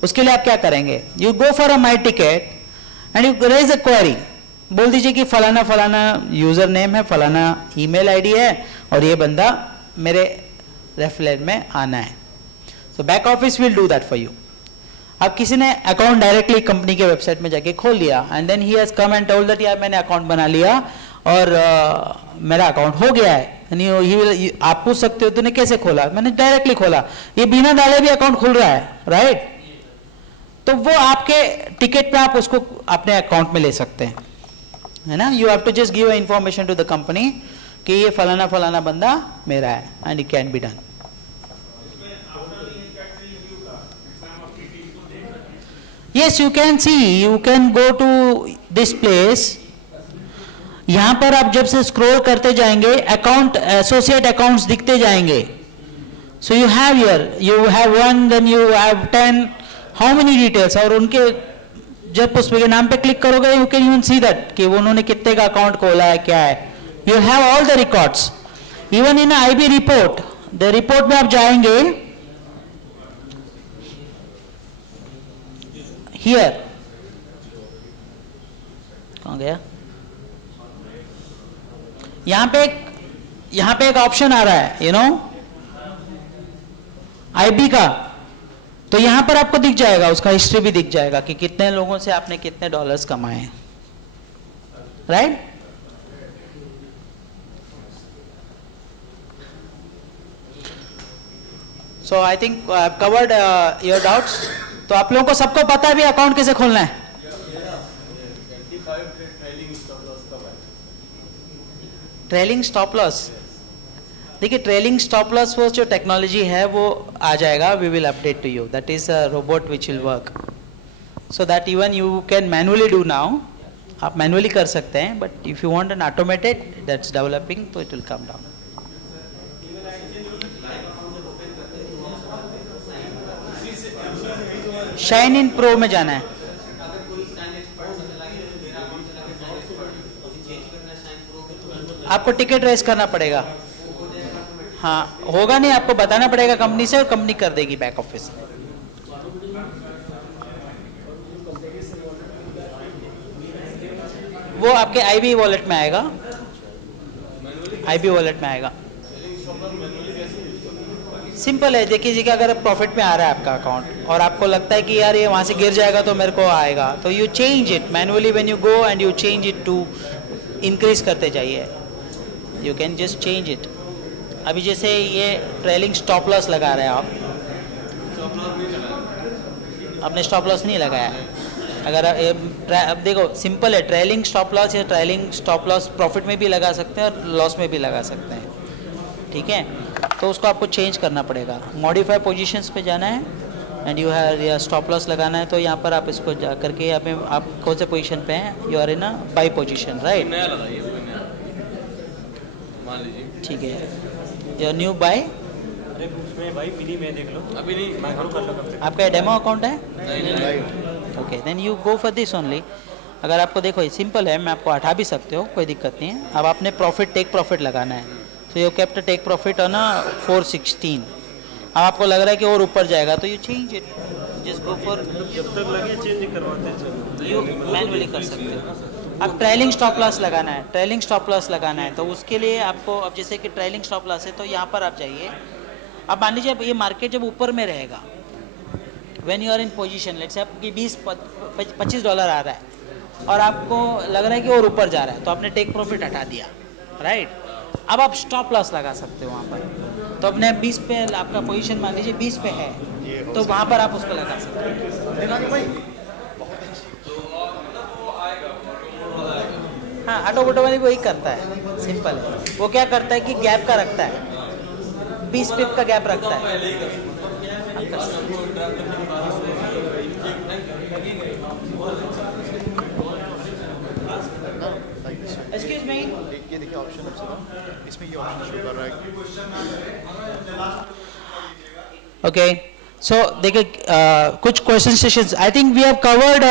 उसके लिए आप क्या करेंगे, you go for a my ticket and you raise a query. बोल दीजिए कि फलाना फलाना यूजर नेम है, फलाना ईमेल आईडी है और ये बंदा मेरे रेफरेंस में आना है. So back office will do that for you. अब किसी ने अकाउंट डायरेक्टली कंपनी के वेबसाइट में जाके खोल लिया and then he has come and told that यार मैंने अकाउंट बना लिया और मेरा अकाउंट हो गया है. आप पूछ सकते हो तूने कैसे खोला, मैंने डायरेक्टली खोला, ये बिना डाले भी अकाउंट खुल रहा है, राइट? तो वो आपके टिकट पे आप उसको अपने अकाउंट में ले सकते हैं, है ना. You have to just give information to the company कि ये फलाना फलाना बंदा मेरा है and it can be done. Yes, you can see, you can go to this place. यहाँ पर आप जब से स्क्रॉल करते जाएंगे अकाउंट एसोसिएट अकाउंट्स दिखते जाएंगे. So you have here, you have 1, then you have 10, how many details, और उनके जब उसके नाम पे क्लिक करोगे you can even see that कि उन्होंने कितने का अकाउंट खोला है, क्या है. You have all the records. Even in IB report, the report में आप जाएंगे, Here, कहाँ गया, यहाँ पे एक ऑप्शन आ रहा है, यू नो, IB का. तो यहां पर आपको दिख जाएगा, उसका हिस्ट्री भी दिख जाएगा कि कितने लोगों से आपने कितने डॉलर्स कमाए हैं, right? So I think I have covered your doubts. तो आप लोगों को सबको पता है भी अकाउंट कैसे खोलना है. ट्रेलिंग स्टॉप लॉस, देखिए ट्रेलिंग स्टॉप लॉस वो जो टेक्नोलॉजी है वो आ जाएगा, we will update to you. That is a robot which will work so that even you can manually do now. आप मैनुअली कर सकते हैं, but if you want an automated that's developing, तो it will come down. Shine in pro में जाना है. आपको ticket raise करना पड़ेगा. हाँ, होगा नहीं, आपको बताना पड़ेगा कंपनी से और कंपनी कर देगी बैक ऑफिस. वो आपके IB वॉलेट में आएगा, IB वॉलेट में आएगा. सिंपल है, देखिए कि अगर प्रॉफिट में आ रहा है आपका अकाउंट और आपको लगता है कि यार ये वहाँ से गिर जाएगा तो मेरे को आएगा, तो you change it manually. When you go and you change it to increase करते जाइए, you can just change it. अभी जैसे ये ट्रेलिंग स्टॉप लॉस लगा रहे हैं आप, आपने स्टॉप लॉस नहीं लगाया. अगर अब देखो सिंपल है, ट्रेलिंग स्टॉप लॉस या ट्रेलिंग स्टॉप लॉस प्रॉफिट में भी लगा सकते हैं और लॉस में भी लगा सकते हैं, ठीक है. तो उसको आपको चेंज करना पड़ेगा. मॉडिफाई पोजीशंस पे जाना है एंड यू हैव या स्टॉप लॉस लगाना है, तो यहाँ पर आप इसको जा करके आप कौन से पोजीशन पे हैं, you are in a buy position, right? ठीक है, योर न्यू बाई. अरे उसमें भाई मिनी में देख लो, अभी नहीं, मैं कर लूँगा. आपका डेमो अकाउंट है? नहीं. Okay, then you go for this only. अगर आपको देखो ये सिंपल है, मैं आपको हटा भी सकते हो, कोई दिक्कत नहीं है. अब आपने प्रॉफिट टेक प्रॉफिट लगाना है, तो you kept take profit on 416. अब आपको लग रहा है कि और ऊपर जाएगा, तो you change it, just go for, जब तक लगे चेंज करवाते हैं, यू मैनुअली कर सकते हो. अब ट्रेलिंग स्टॉप लॉस लगाना है, ट्रेलिंग स्टॉप लॉस लगाना है, तो उसके लिए आपको अब जैसे कि ट्रेलिंग स्टॉप लॉस है तो यहाँ पर आप जाइए। अब मान लीजिए ये मार्केट जब ऊपर में रहेगा, when you are in position, let's say आपकी $20-25 आ रहा है और आपको लग रहा है कि और ऊपर जा रहा है, तो आपने टेक प्रॉफिट हटा दिया, राइट। अब आप स्टॉप लॉस लगा सकते हो वहाँ पर। तो अपने 20 पे आपका पोजीशन मान लीजिए 20 पे है, तो वहाँ पर आप उसको लगा सकते हो। हाँ, ऑटो वाली वही करता है, सिंपल है। वो क्या करता है कि गैप का रखता है, 20 पिप का गैप रखता है। एक्सक्यूज मी, ये देखिए ऑप्शन इसमें ये ऑप्शन शो कर रहा है। ओके, सो देखिए कुछ question sessions, I think we have covered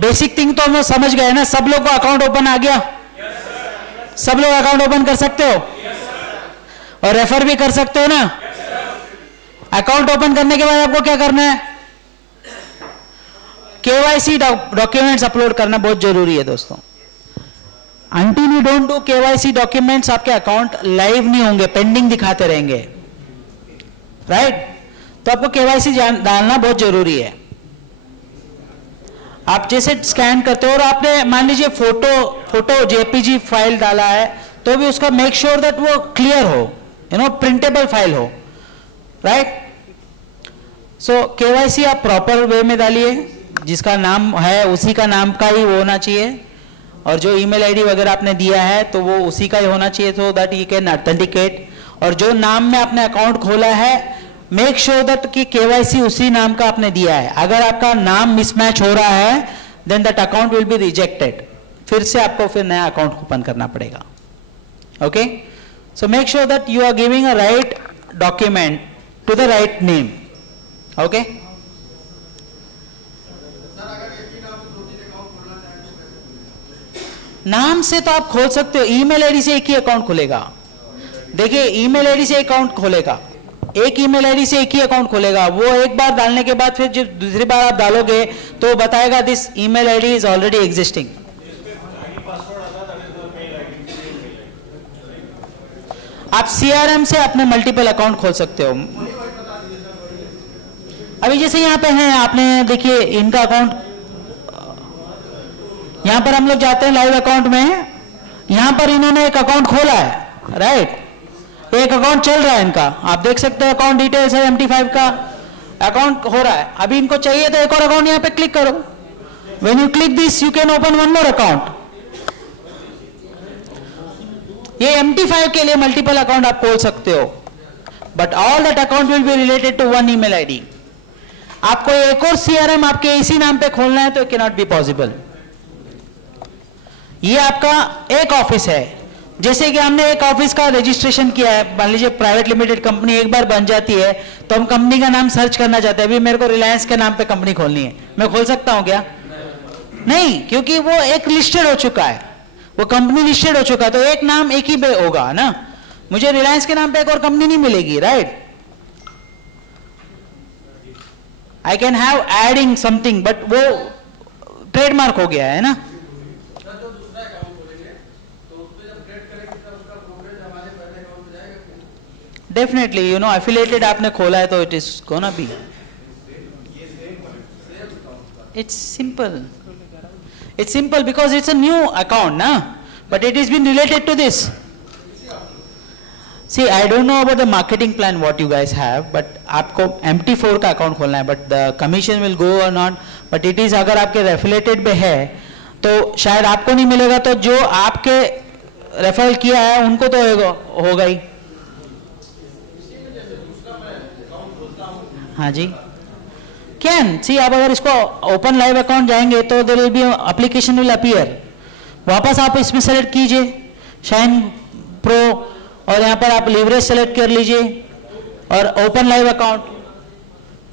basic thing तो हम समझ गए ना। सब लोग को अकाउंट ओपन आ गया? सब लोग अकाउंट ओपन कर सकते हो और रेफर भी कर सकते हो ना। अकाउंट ओपन करने के बाद आपको क्या करना है? केवाईसी डॉक्यूमेंट्स अपलोड करना बहुत जरूरी है दोस्तों। Until you don't do KYC documents आपके अकाउंट लाइव नहीं होंगे, पेंडिंग दिखाते रहेंगे, राइट। तो आपको KYC डालना बहुत जरूरी है। आप जैसे स्कैन करते हो और आपने मान लीजिए फोटो JPG फाइल डाला है, तो भी उसका मेक श्योर दैट वो क्लियर हो, प्रिंटेबल फाइल हो, राइट। सो KYC आप प्रॉपर वे में डालिए, जिसका नाम है उसी का नाम का ही होना चाहिए, और जो ईमेल आईडी वगैरह आपने दिया है तो वो उसी का ही होना चाहिए, so that you can authenticate। और जो नाम में आपने अकाउंट खोला है, मेक श्योर दैट कि KYC उसी नाम का आपने दिया है। अगर आपका नाम मिसमैच हो रहा है, then that account will be rejected, फिर से आपको फिर नया अकाउंट ओपन करना पड़ेगा। Okay, so make sure that you are giving a right document to the right name. Okay, नाम से तो आप खोल सकते हो, ईमेल आईडी से एक ही अकाउंट खुलेगा। देखिए, ईमेल आईडी से अकाउंट खोलेगा, एक ईमेल आईडी से एक ही अकाउंट खोलेगा। वो एक बार डालने के बाद फिर जब दूसरी बार आप डालोगे तो बताएगा this email ID is already existing. आप CRM से अपने मल्टीपल अकाउंट खोल सकते हो। अभी जैसे यहाँ पे हैं, आपने देखिए इनका अकाउंट, यहां पर हम लोग जाते हैं लाइव अकाउंट में, यहां पर इन्होंने एक अकाउंट खोला है, राइट। एक अकाउंट चल रहा है इनका, आप देख सकते हो अकाउंट डिटेल्स है, MT5 का अकाउंट हो रहा है। अभी इनको चाहिए तो एक और अकाउंट यहां पे क्लिक करो। When you click this you can open one more account. ये MT5 के लिए मल्टीपल अकाउंट आप खोल सकते हो, but all that account will be related to one email ID. आपको एक और CRM आपके इसी नाम पे खोलना है तो it can not be possible. ये आपका एक ऑफिस है, जैसे कि हमने एक ऑफिस का रजिस्ट्रेशन किया है, मान लीजिए प्राइवेट लिमिटेड कंपनी एक बार बन जाती है तो हम कंपनी का नाम सर्च करना चाहते हैं। अभी मेरे को रिलायंस के नाम पे कंपनी खोलनी है, मैं खोल सकता हूं क्या? नहीं, क्योंकि वो एक लिस्टेड हो चुका है, वो कंपनी लिस्टेड हो चुका है, तो एक नाम एक ही पे होगा ना। मुझे रिलायंस के नाम पे एक और कंपनी नहीं मिलेगी, right. I can have adding something, but वो ट्रेडमार्क हो गया है ना। डेफिनेटली, एफिलिएटेड आपने खोला है तो it is gonna be, it's simple because it's a new account ना, but it is been related to this. See, I don't know about the marketing plan what you guys have, but आपको MT4 का account खोलना है, but the commission will go or not, but it is अगर आपके affiliated पे है तो शायद आपको नहीं मिलेगा, तो जो आपके रेफरल किया है उनको तो होगा ही। हाँ जी, कैन सी, आप अगर इसको ओपन लाइव अकाउंट जाएंगे तो there will be application will appear, वापस आप इसमें सेलेक्ट कीजिए शाइन प्रो और यहाँ पर आप लीवरेज सेलेक्ट कर लीजिए और ओपन लाइव अकाउंट।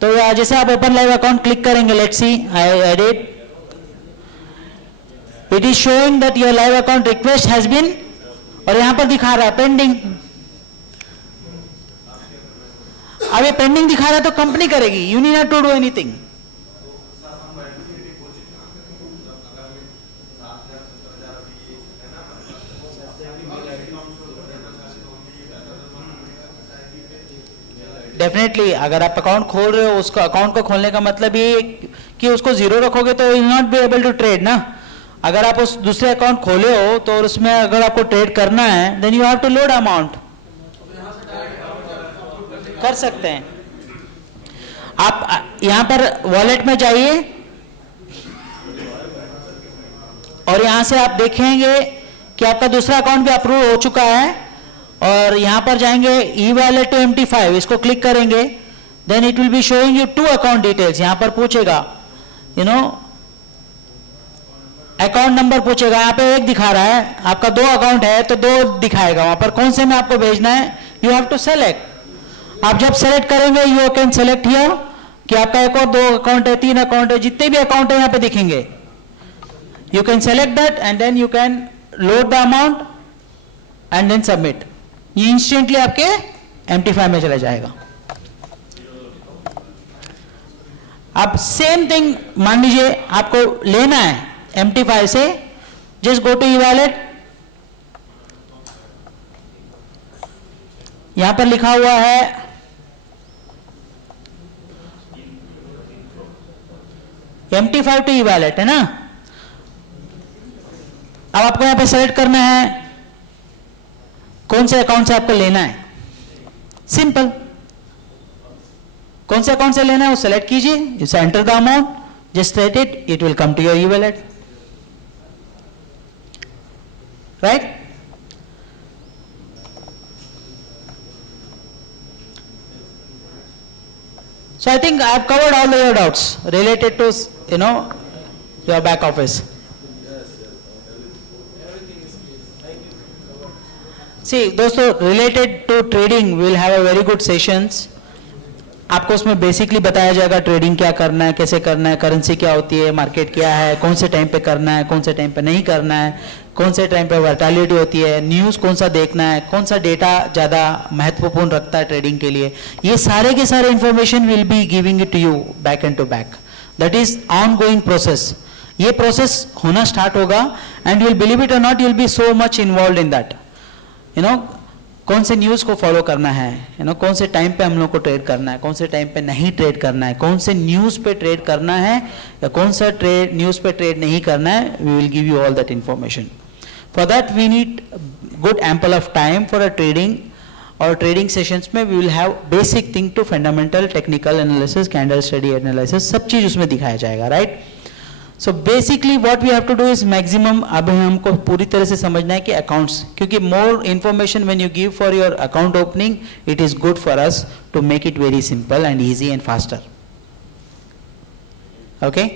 तो जैसे आप ओपन लाइव अकाउंट क्लिक करेंगे, let's see, I edit, it is showing that your live account request has been, और यहाँ पर दिखा रहा है पेंडिंग। अब ये पेंडिंग दिखा रहा है तो कंपनी करेगी, you need not to do anything. Definitely अगर आप अकाउंट खोल रहे हो, उसको अकाउंट को खोलने का मतलब ये कि उसको जीरो रखोगे तो will not be able to trade ना। अगर आप उस दूसरे अकाउंट खोले हो तो उसमें अगर आपको ट्रेड करना है then you have to load amount. कर सकते हैं आप यहां पर वॉलेट में जाइए और यहां से आप देखेंगे कि आपका दूसरा अकाउंट भी अप्रूव हो चुका है और यहां पर जाएंगे ई वॉलेट टू MT5, इसको क्लिक करेंगे then it will be showing you 2 account details. यहां पर पूछेगा अकाउंट नंबर पूछेगा, यहाँ पे 1 दिखा रहा है, आपका 2 अकाउंट है तो 2 दिखाएगा। वहां पर कौन से में आपको भेजना है यू हैव टू सेलेक्ट। आप जब सेलेक्ट करेंगे यू कैन सेलेक्ट हियर कि आपका 1 और 2 अकाउंट है, 3 अकाउंट है, जितने भी अकाउंट है यहाँ पे दिखेंगे। You can select that and then you can load the amount and then submit. ये इंस्टेंटली आपके MT5 में चला जाएगा। अब सेम थिंग मान लीजिए आपको लेना है MT5 से, just go to e wallet, यहां पर लिखा हुआ है MT5 टू ई वॉलेट है ना। अब आपको यहां पे सेलेक्ट करना है कौन से अकाउंट से आपको लेना है। सिंपल, कौन से अकाउंट से लेना है वो सेलेक्ट कीजिए, you enter the amount, just write it, it will come to your e wallet, right. So I think I have covered all your doubts related to your back office. See दोस्तों, related to trading we will have a very good sessions. आपको उसमें basically बताया जाएगा trading क्या करना है, कैसे करना है, करेंसी क्या होती है, मार्केट क्या है, कौन से टाइम पे करना है, कौन से टाइम पे नहीं करना है, कौन से टाइम पे वर्टिलिटी होती है, न्यूज़ कौन सा देखना है, कौन सा डेटा ज़्यादा महत्वपूर्ण रखता है ट्रेडिंग के लिए। ये सारे के सारे information will be giving it to you back and to back. That is ongoing process. ये प्रोसेस होना स्टार्ट होगा and you will believe it or not, you will be so much involve in that. कौन से news को follow करना है, कौन से टाइम पे हम लोग को ट्रेड करना है, कौन से टाइम पे नहीं ट्रेड करना है, कौन से न्यूज़ पे ट्रेड करना है या कौन सा न्यूज़ पे ट्रेड नहीं करना है, we will give you all that information. For that we need good ample of time for a trading, और ट्रेडिंग सेशंस में we will have basic thing to fundamental technical analysis, candle study analysis, सब चीज़ उसमें दिखाया जाएगा, राइट। So basically what we have to do is maximum, अब हमको पूरी तरह से समझना है कि अकाउंट्स, क्योंकि more information when you give for your account opening, it is good for us to make it very simple and easy and faster. Okay,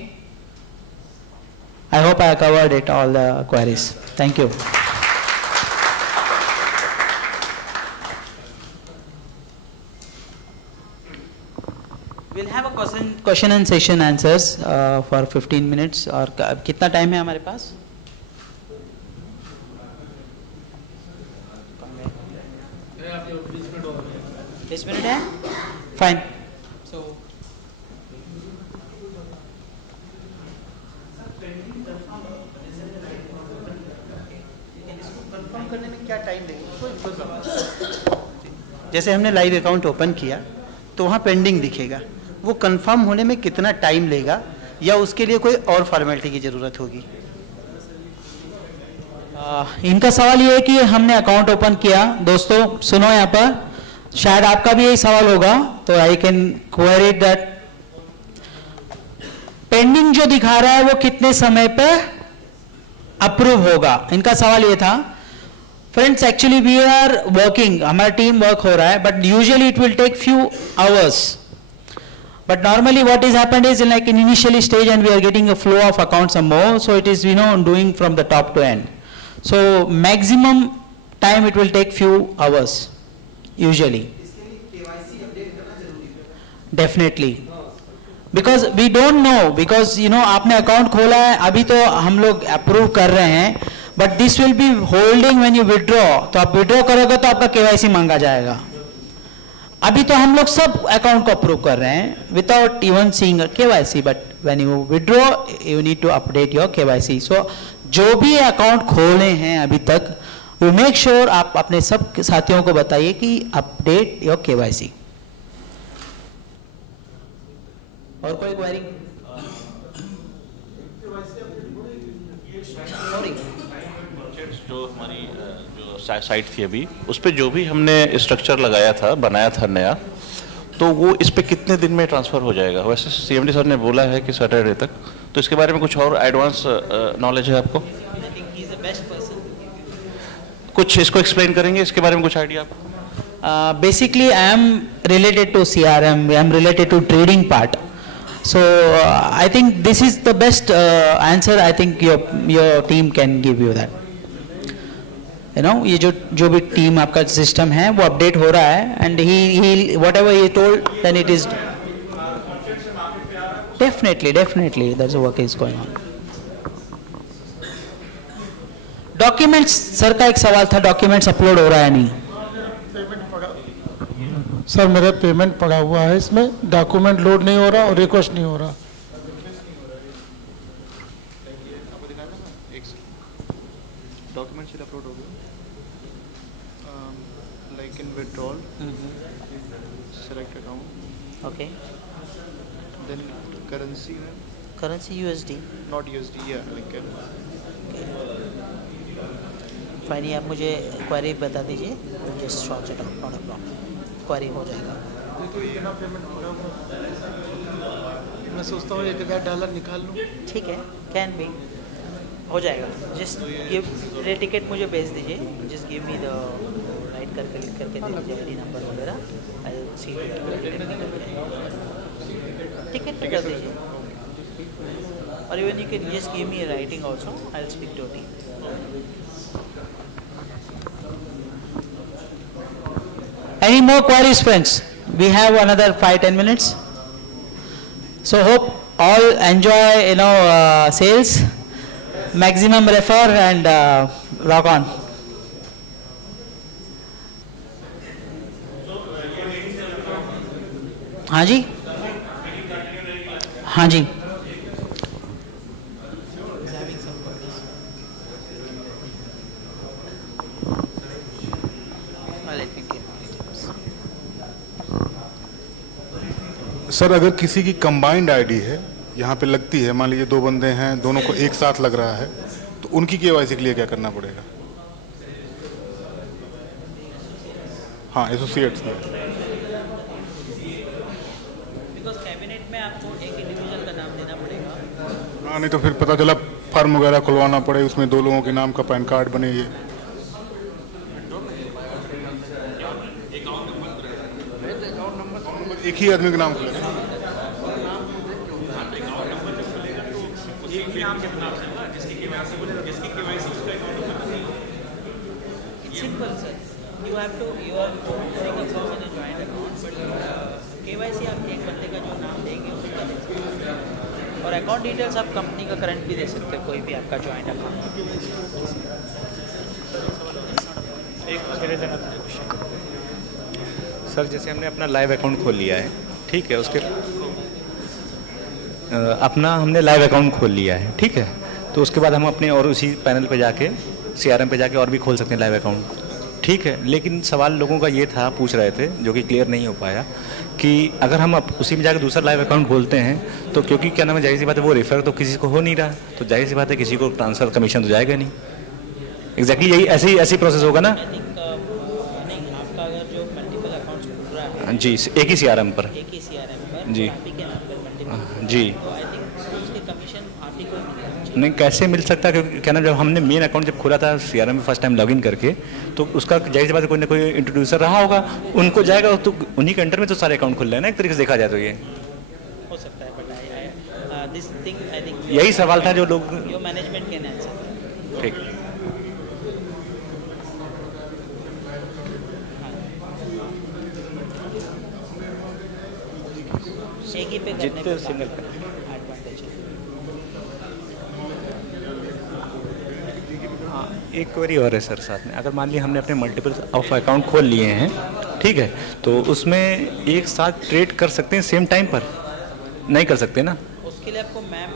I hope I covered it all the queries. Thank you. We'll have a question and session answers for 15 minutes. और कितना time है हमारे पास? 20 minute है? Fine. Confirm करने में क्या time लगेगा? जैसे हमने लाइव अकाउंट ओपन किया तो वहाँ पेंडिंग दिखेगा, वो कंफर्म होने में कितना टाइम लेगा या उसके लिए कोई और फॉर्मेलिटी की ज़रूरत होगी? इनका सवाल ये है कि हमने अकाउंट ओपन किया, दोस्तों सुनो यहाँ पर, शायद आपका भी यही सवाल होगा, तो I can query that pending जो दिखा रहा है वो कितने समय पे अप्रूव होगा। इनका सवाल ये था। Friends, actually we are working, हमारा टीम वर्क हो रहा है, but usually it will take few hours. But normally what is happened is like in initial stage and we are getting a flow of accounts and more, so it is, you know, doing from the top to end. So maximum time it will take few hours usually. Definitely. Because we don't know, because you know आपने account खोला है, अभी तो हम लोग approve कर रहे हैं, but this will be holding when you withdraw. तो आप withdraw करोगे तो आपका KYC मांगा जाएगा. अभी तो हम लोग सब अकाउंट को अप्रूव कर रहे हैं without even seeing KYC, but when you withdraw you need to update your KYC. सो जो भी अकाउंट खोले हैं अभी तक, यू मेक श्योर आप अपने सब साथियों को बताइए कि अपडेट योर KYC. और कोई क्वेरी? जो हमारी जो साइट थी अभी उस पर जो भी हमने स्ट्रक्चर लगाया था, बनाया था नया, तो वो इस पे कितने दिन में ट्रांसफ़र हो जाएगा? वैसे CMD सर ने बोला है कि सैटरडे तक, तो इसके बारे में कुछ और एडवांस नॉलेज है आपको? कुछ इसको एक्सप्लेन करेंगे, इसके बारे में कुछ आइडिया आपको? Basically, I am related to CRM, I am related to trading part. So I think this is the best answer. I think your team can give you that. You know, ये जो भी team आपका system है वो update हो रहा है, and he whatever he told, then it is definitely that's the work is going on. Documents, sir का एक सवाल था, डॉक्यूमेंट्स अपलोड हो रहा है नहीं? सर मेरा पेमेंट पड़ा हुआ है, इसमें डॉक्यूमेंट लोड नहीं हो रहा और रिक्वेस्ट नहीं हो रहा। डॉक्यूमेंट से अपलोड हो गया, like in withdrawal, select account, okay, then currency USD, not USD, या लाइक फाइनली आप मुझे क्वेरी बता दीजिए, just short it out, not a problem, query हो जाएगा। तो ये ना पेमेंट पूरा हुआ, मैं सोचता हूँ $1000 निकाल लूँ। ठीक है, कैन बी, हो जाएगा। जस्ट गिव रे टिकट मुझे भेज दीजिए, just give me the right करके लिख करके दे दीजिए ID नंबर वगैरह, आई विल सी टिकट कर दीजिए, और even you can just give me writing also, I will speak to team. Any more queries, friends? We have another 5-10 minutes. So hope all enjoy, sales, maximum refer, and rock on. हाँ जी, हाँ जी। Sir अगर किसी की combined ID है, यहाँ पे लगती है, मान लीजिए 2 बंदे हैं, दोनों को एक साथ लग रहा है, तो उनकी KYC के लिए क्या करना पड़ेगा? हाँ, एसोसिएट्स में। बिकॉज़ कैबिनेट में आपको एक इंडिविजुअल का नाम देना पड़ेगा। हाँ, नहीं तो फिर पता चला फर्म वगैरह खुलवाना पड़े, उसमें 2 लोगों के नाम का पैन कार्ड बने, ये एक ही आदमी का नाम खुलेगा। Simple, sir. You are doing a joint account, but KYC आप एक बंदे का जो नाम देंगे उसका दे सकते हैं, और अकाउंट डिटेल्स आप कंपनी का करंट भी दे सकते हैं, कोई भी आपका जॉइंट अकाउंट। सर जैसे हमने अपना लाइव अकाउंट खोल लिया है, ठीक है, उसके अपना हमने लाइव अकाउंट खोल लिया है, ठीक है, तो उसके बाद हम अपने और उसी पैनल पे जाके CRM पे जाके और भी खोल सकते हैं लाइव अकाउंट, ठीक है। लेकिन सवाल लोगों का ये था, पूछ रहे थे, जो कि क्लियर नहीं हो पाया, कि अगर हम उसी में जाकर दूसरा लाइव अकाउंट खोलते हैं तो क्योंकि क्या नाम है, जाहिर सी बात है वो रेफर तो किसी को हो नहीं रहा, तो जाहिर सी बात है किसी को ट्रांसफ़र कमीशन तो जाएगा नहीं। एग्जैक्टली यही ऐसी प्रोसेस होगा ना? जी, एक ही CRM पर जी जी, नहीं कैसे मिल सकता है? क्योंकि क्या ना, जब हमने मेन अकाउंट जब खोला था CRM में फर्स्ट टाइम लॉगिन करके, तो उसका जाहिर सी बात है कोई ना कोई इंट्रोड्यूसर रहा होगा, उनको जाएगा, तो उन्हीं के अंडर में तो सारे अकाउंट खुल रहे हैं ना, एक तरीके से देखा जाए तो ये हो सकता है, but this thing I think यही सवाल था जो लोग मैनेजमेंट कैन आंसर। ठीक, एक ही पे करने पे सिंगल एडवांटेज है। हाँ, एक क्वेरी और है सर साथ में, अगर मान लिया हमने अपने मल्टीपल ऑफ अकाउंट खोल लिए हैं, ठीक है, तो उसमें एक साथ ट्रेड कर सकते हैं सेम टाइम पर? नहीं कर सकते ना? उसके लिए आपको मैम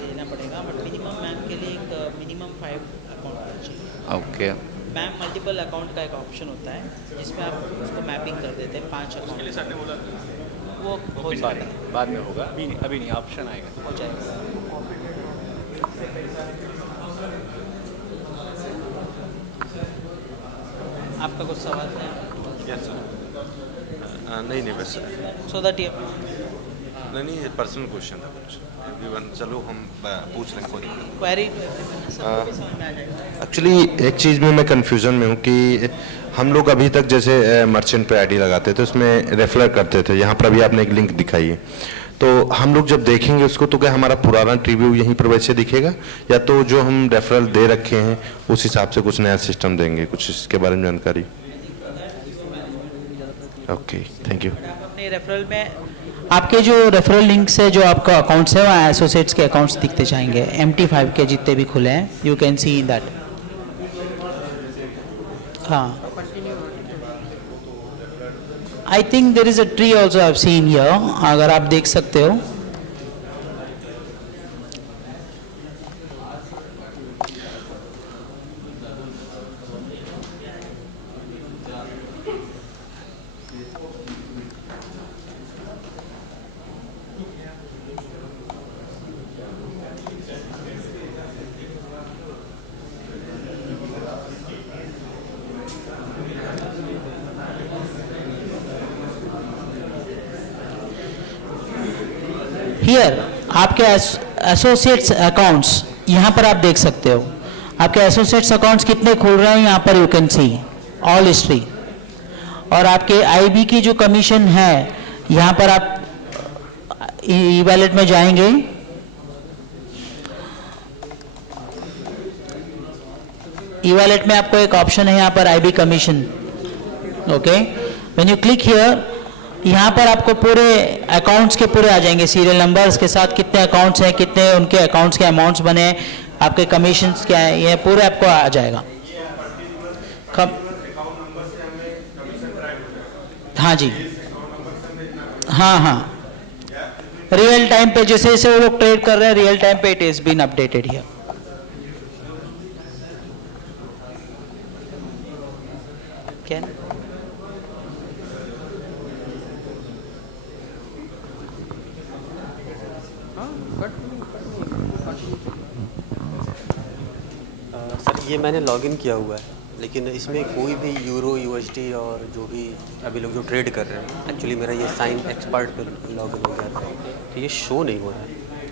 देना पड़ेगा, बट मिनिमम मैम के लिए एक मिनिमम 5 अकाउंट होना चाहिए। ओके, मैम मल्टीपल अकाउंट का एक ऑप्शन होता है जिसमें आप उसको मैपिंग कर देते हैं 5 अकाउंट। वो हो बाद में होगा, अभी नहीं ऑप्शन आएगा हो जाएगा। आपका कुछ सवाल है? Yes sir. नहीं बस सो दैट यू नहीं पर्सनल क्वेश्चन था कुछ। चलो हम पूछ लेंगे कोई क्वेरी। एक्चुअली एक चीज़ में मैं कंफ्यूजन में हूँ कि हम लोग अभी तक जैसे मर्चेंट पे आईडी लगाते थे उसमें रेफर करते थे, यहाँ पर अभी आपने एक लिंक दिखाई है, तो हम लोग जब देखेंगे उसको तो क्या हमारा पुराना रिव्यू यहीं पर वैसे दिखेगा या तो जो हम रेफरल दे रखे हैं उस हिसाब से कुछ नया सिस्टम देंगे? कुछ इसके बारे में जानकारी? Okay thank you. अपने रेफरल में आपके जो रेफरल लिंक से जो आपका अकाउंट्स है वहाँ एसोसिएट्स के अकाउंट्स दिखते जाएंगे, MT5 के जितने भी खुले हैं, यू कैन सी दैट। हाँ, I think there is a tree also I have seen here, अगर आप देख सकते हो। हियर आपके एसोसिएट्स अकाउंट्स यहाँ पर आप देख सकते हो, आपके एसोसिएट्स अकाउंट्स कितने खुल रहे हैं यहाँ पर you can see all history. और आपके आईबी की जो कमीशन है यहाँ पर आप ई वैलेट में जाएंगे, ई वैलेट में आपको एक ऑप्शन है यहाँ पर IB commission. Okay, when you click here, यहाँ पर आपको पूरे अकाउंट्स के पूरे आ जाएंगे, सीरियल नंबर्स के साथ कितने अकाउंट्स हैं, कितने उनके अकाउंट्स के अमाउंट्स बने हैं, आपके कमीशंस क्या है, ये पूरे आपको आ जाएगा। हाँ जी, हाँ, रियल टाइम पे जैसे जैसे वो लोग ट्रेड कर रहे हैं, रियल टाइम पे it is been updated here. Can sir ये मैंने लॉगिन किया हुआ है, लेकिन इसमें कोई भी यूरो USD और जो भी अभी लोग जो ट्रेड कर रहे हैं, एक्चुअली मेरा ये साइन एक्सपर्ट पे लॉगिन हो गया था, तो ये शो नहीं हो रहा है।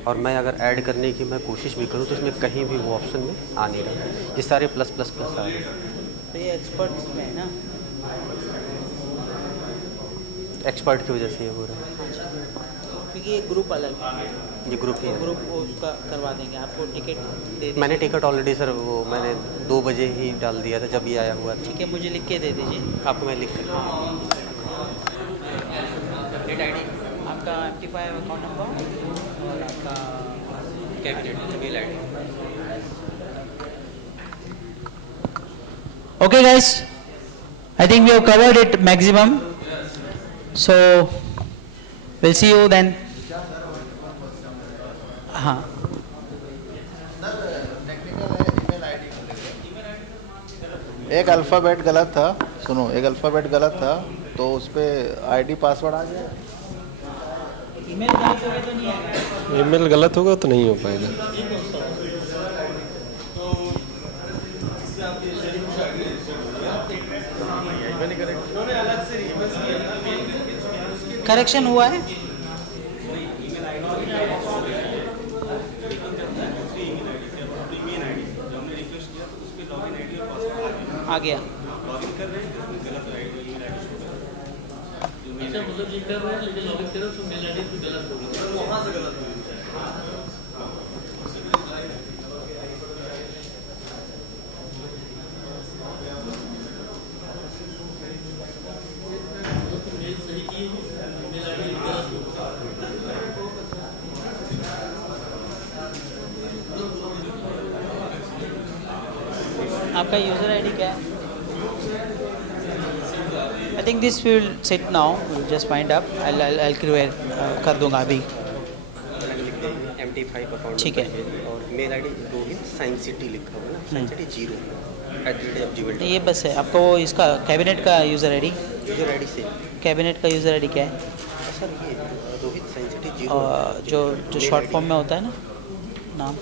और मैं अगर ऐड करने की मैं कोशिश भी करूँ तो इसमें कहीं भी वो ऑप्शन में आ नहीं रहा है, ये सारे प्लस आ रहे हैं। तो ये एक्सपर्ट्स में है ना, एक्सपर्ट की वजह से ये हो रहा है, क्योंकि ये ग्रुप अलग है, ये ग्रुप ही है। ग्रुप वो उसका करवा देंगे आपको, टिकट दे देंगे। मैंने टिकट ऑलरेडी सर वो मैंने 2 बजे ही डाल दिया था जब ये आया हुआ था। ठीक है, मुझे लिख के दे दीजिए। आपको मैं लिख कर डेट आईडी, आपका MT5 अकाउंट नंबर और आपका cabinet mail ID. Okay guys, I think we have covered it maximum, so we'll see you then. हाँ, एक अल्फ़ाबेट गलत था, सुनो, एक अल्फ़ाबेट गलत था तो उस पर आईडी पासवर्ड आ गया। ईमेल गलत होगा तो नहीं हो पाएगा। करेक्शन हुआ है? आ गया। आपका यूजर आईडी क्या है? I think this will set now, just find up, I'll create कर दूंगा अभी। MT5 अकाउंट ठीक है, और mail ID Rohit sign city लिखा हुआ है ना, साइन सिटी 0 ये बस है। आपको इसका कैबिनेट का यूजर आईडी? यूजर आईडी से कैबिनेट का यूजर आईडी क्या है? सर ये रोहित साइन सिटी जीरो जो जो शॉर्ट फॉर्म में होता है ना नाम,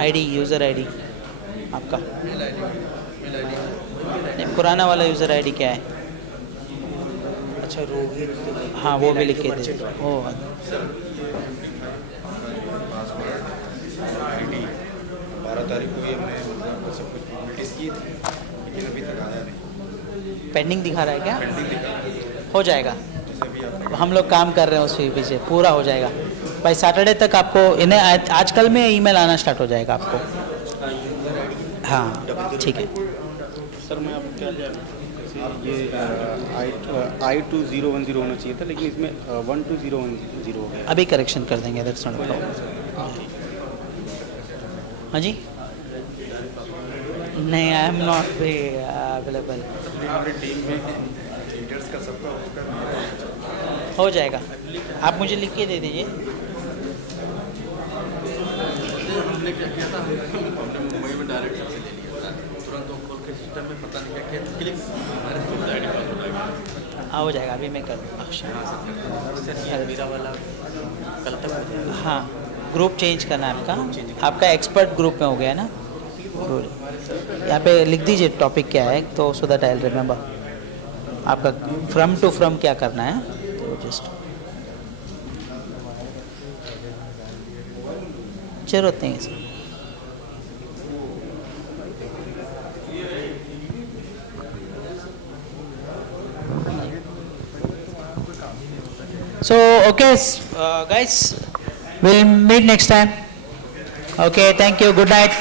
आईडी, यूज़र आईडी आपका, नहीं पुराना वाला यूज़र आईडी क्या है? अच्छा रोहित, हाँ वो भी लिख के दे ओ 12 तारीख को ये हमने सब कुछ नोटिस की थी, लेकिन अभी तक आया नहीं। पेंडिंग दिखा रहा है क्या? पेंडिंग दिखा रहा है। हो जाएगा, जैसे अभी आपने हम लोग काम कर रहे हैं उसके पीछे, पूरा हो जाएगा भाई। सैटरडे तक आपको इन्हें आजकल में ईमेल आना स्टार्ट हो जाएगा आपको। हाँ ठीक है सर, मैं आपको क्या ये I2010 होना चाहिए था, लेकिन इसमें 12010 हो गया। अभी करेक्शन कर देंगे, दैट्स नॉट अ प्रॉब्लम। हाँ जी, नहीं आई एम नॉट अवेलेबल। हमारी टीम में लीडर्स का सबका हो जाएगा, आप मुझे लिख के दे दीजिए। हमने क्या किया था, हमने मुंबई में डायरेक्ट सबसे ले लिया था, तुरंत वो खोल के सिस्टम में पता नहीं क्या किया, क्लिक हमारे सुविधा आईडी पासवर्ड आ गया। हाँ हो जाएगा, अभी मैं कर दूँगा। सर ये मेरा वाला कल तक हो जाएगा। हाँ ग्रुप चेंज करना है आपका, आपका एक्सपर्ट ग्रुप में हो गया ना। यहाँ पे लिख दीजिए टॉपिक क्या है, तो so that I will remember आपका फ्रॉम टू फ्रॉम क्या करना है, तो जस्ट जरूरत नहीं है sir. So okay, guys, we'll meet next time. Okay, thank you. Good night.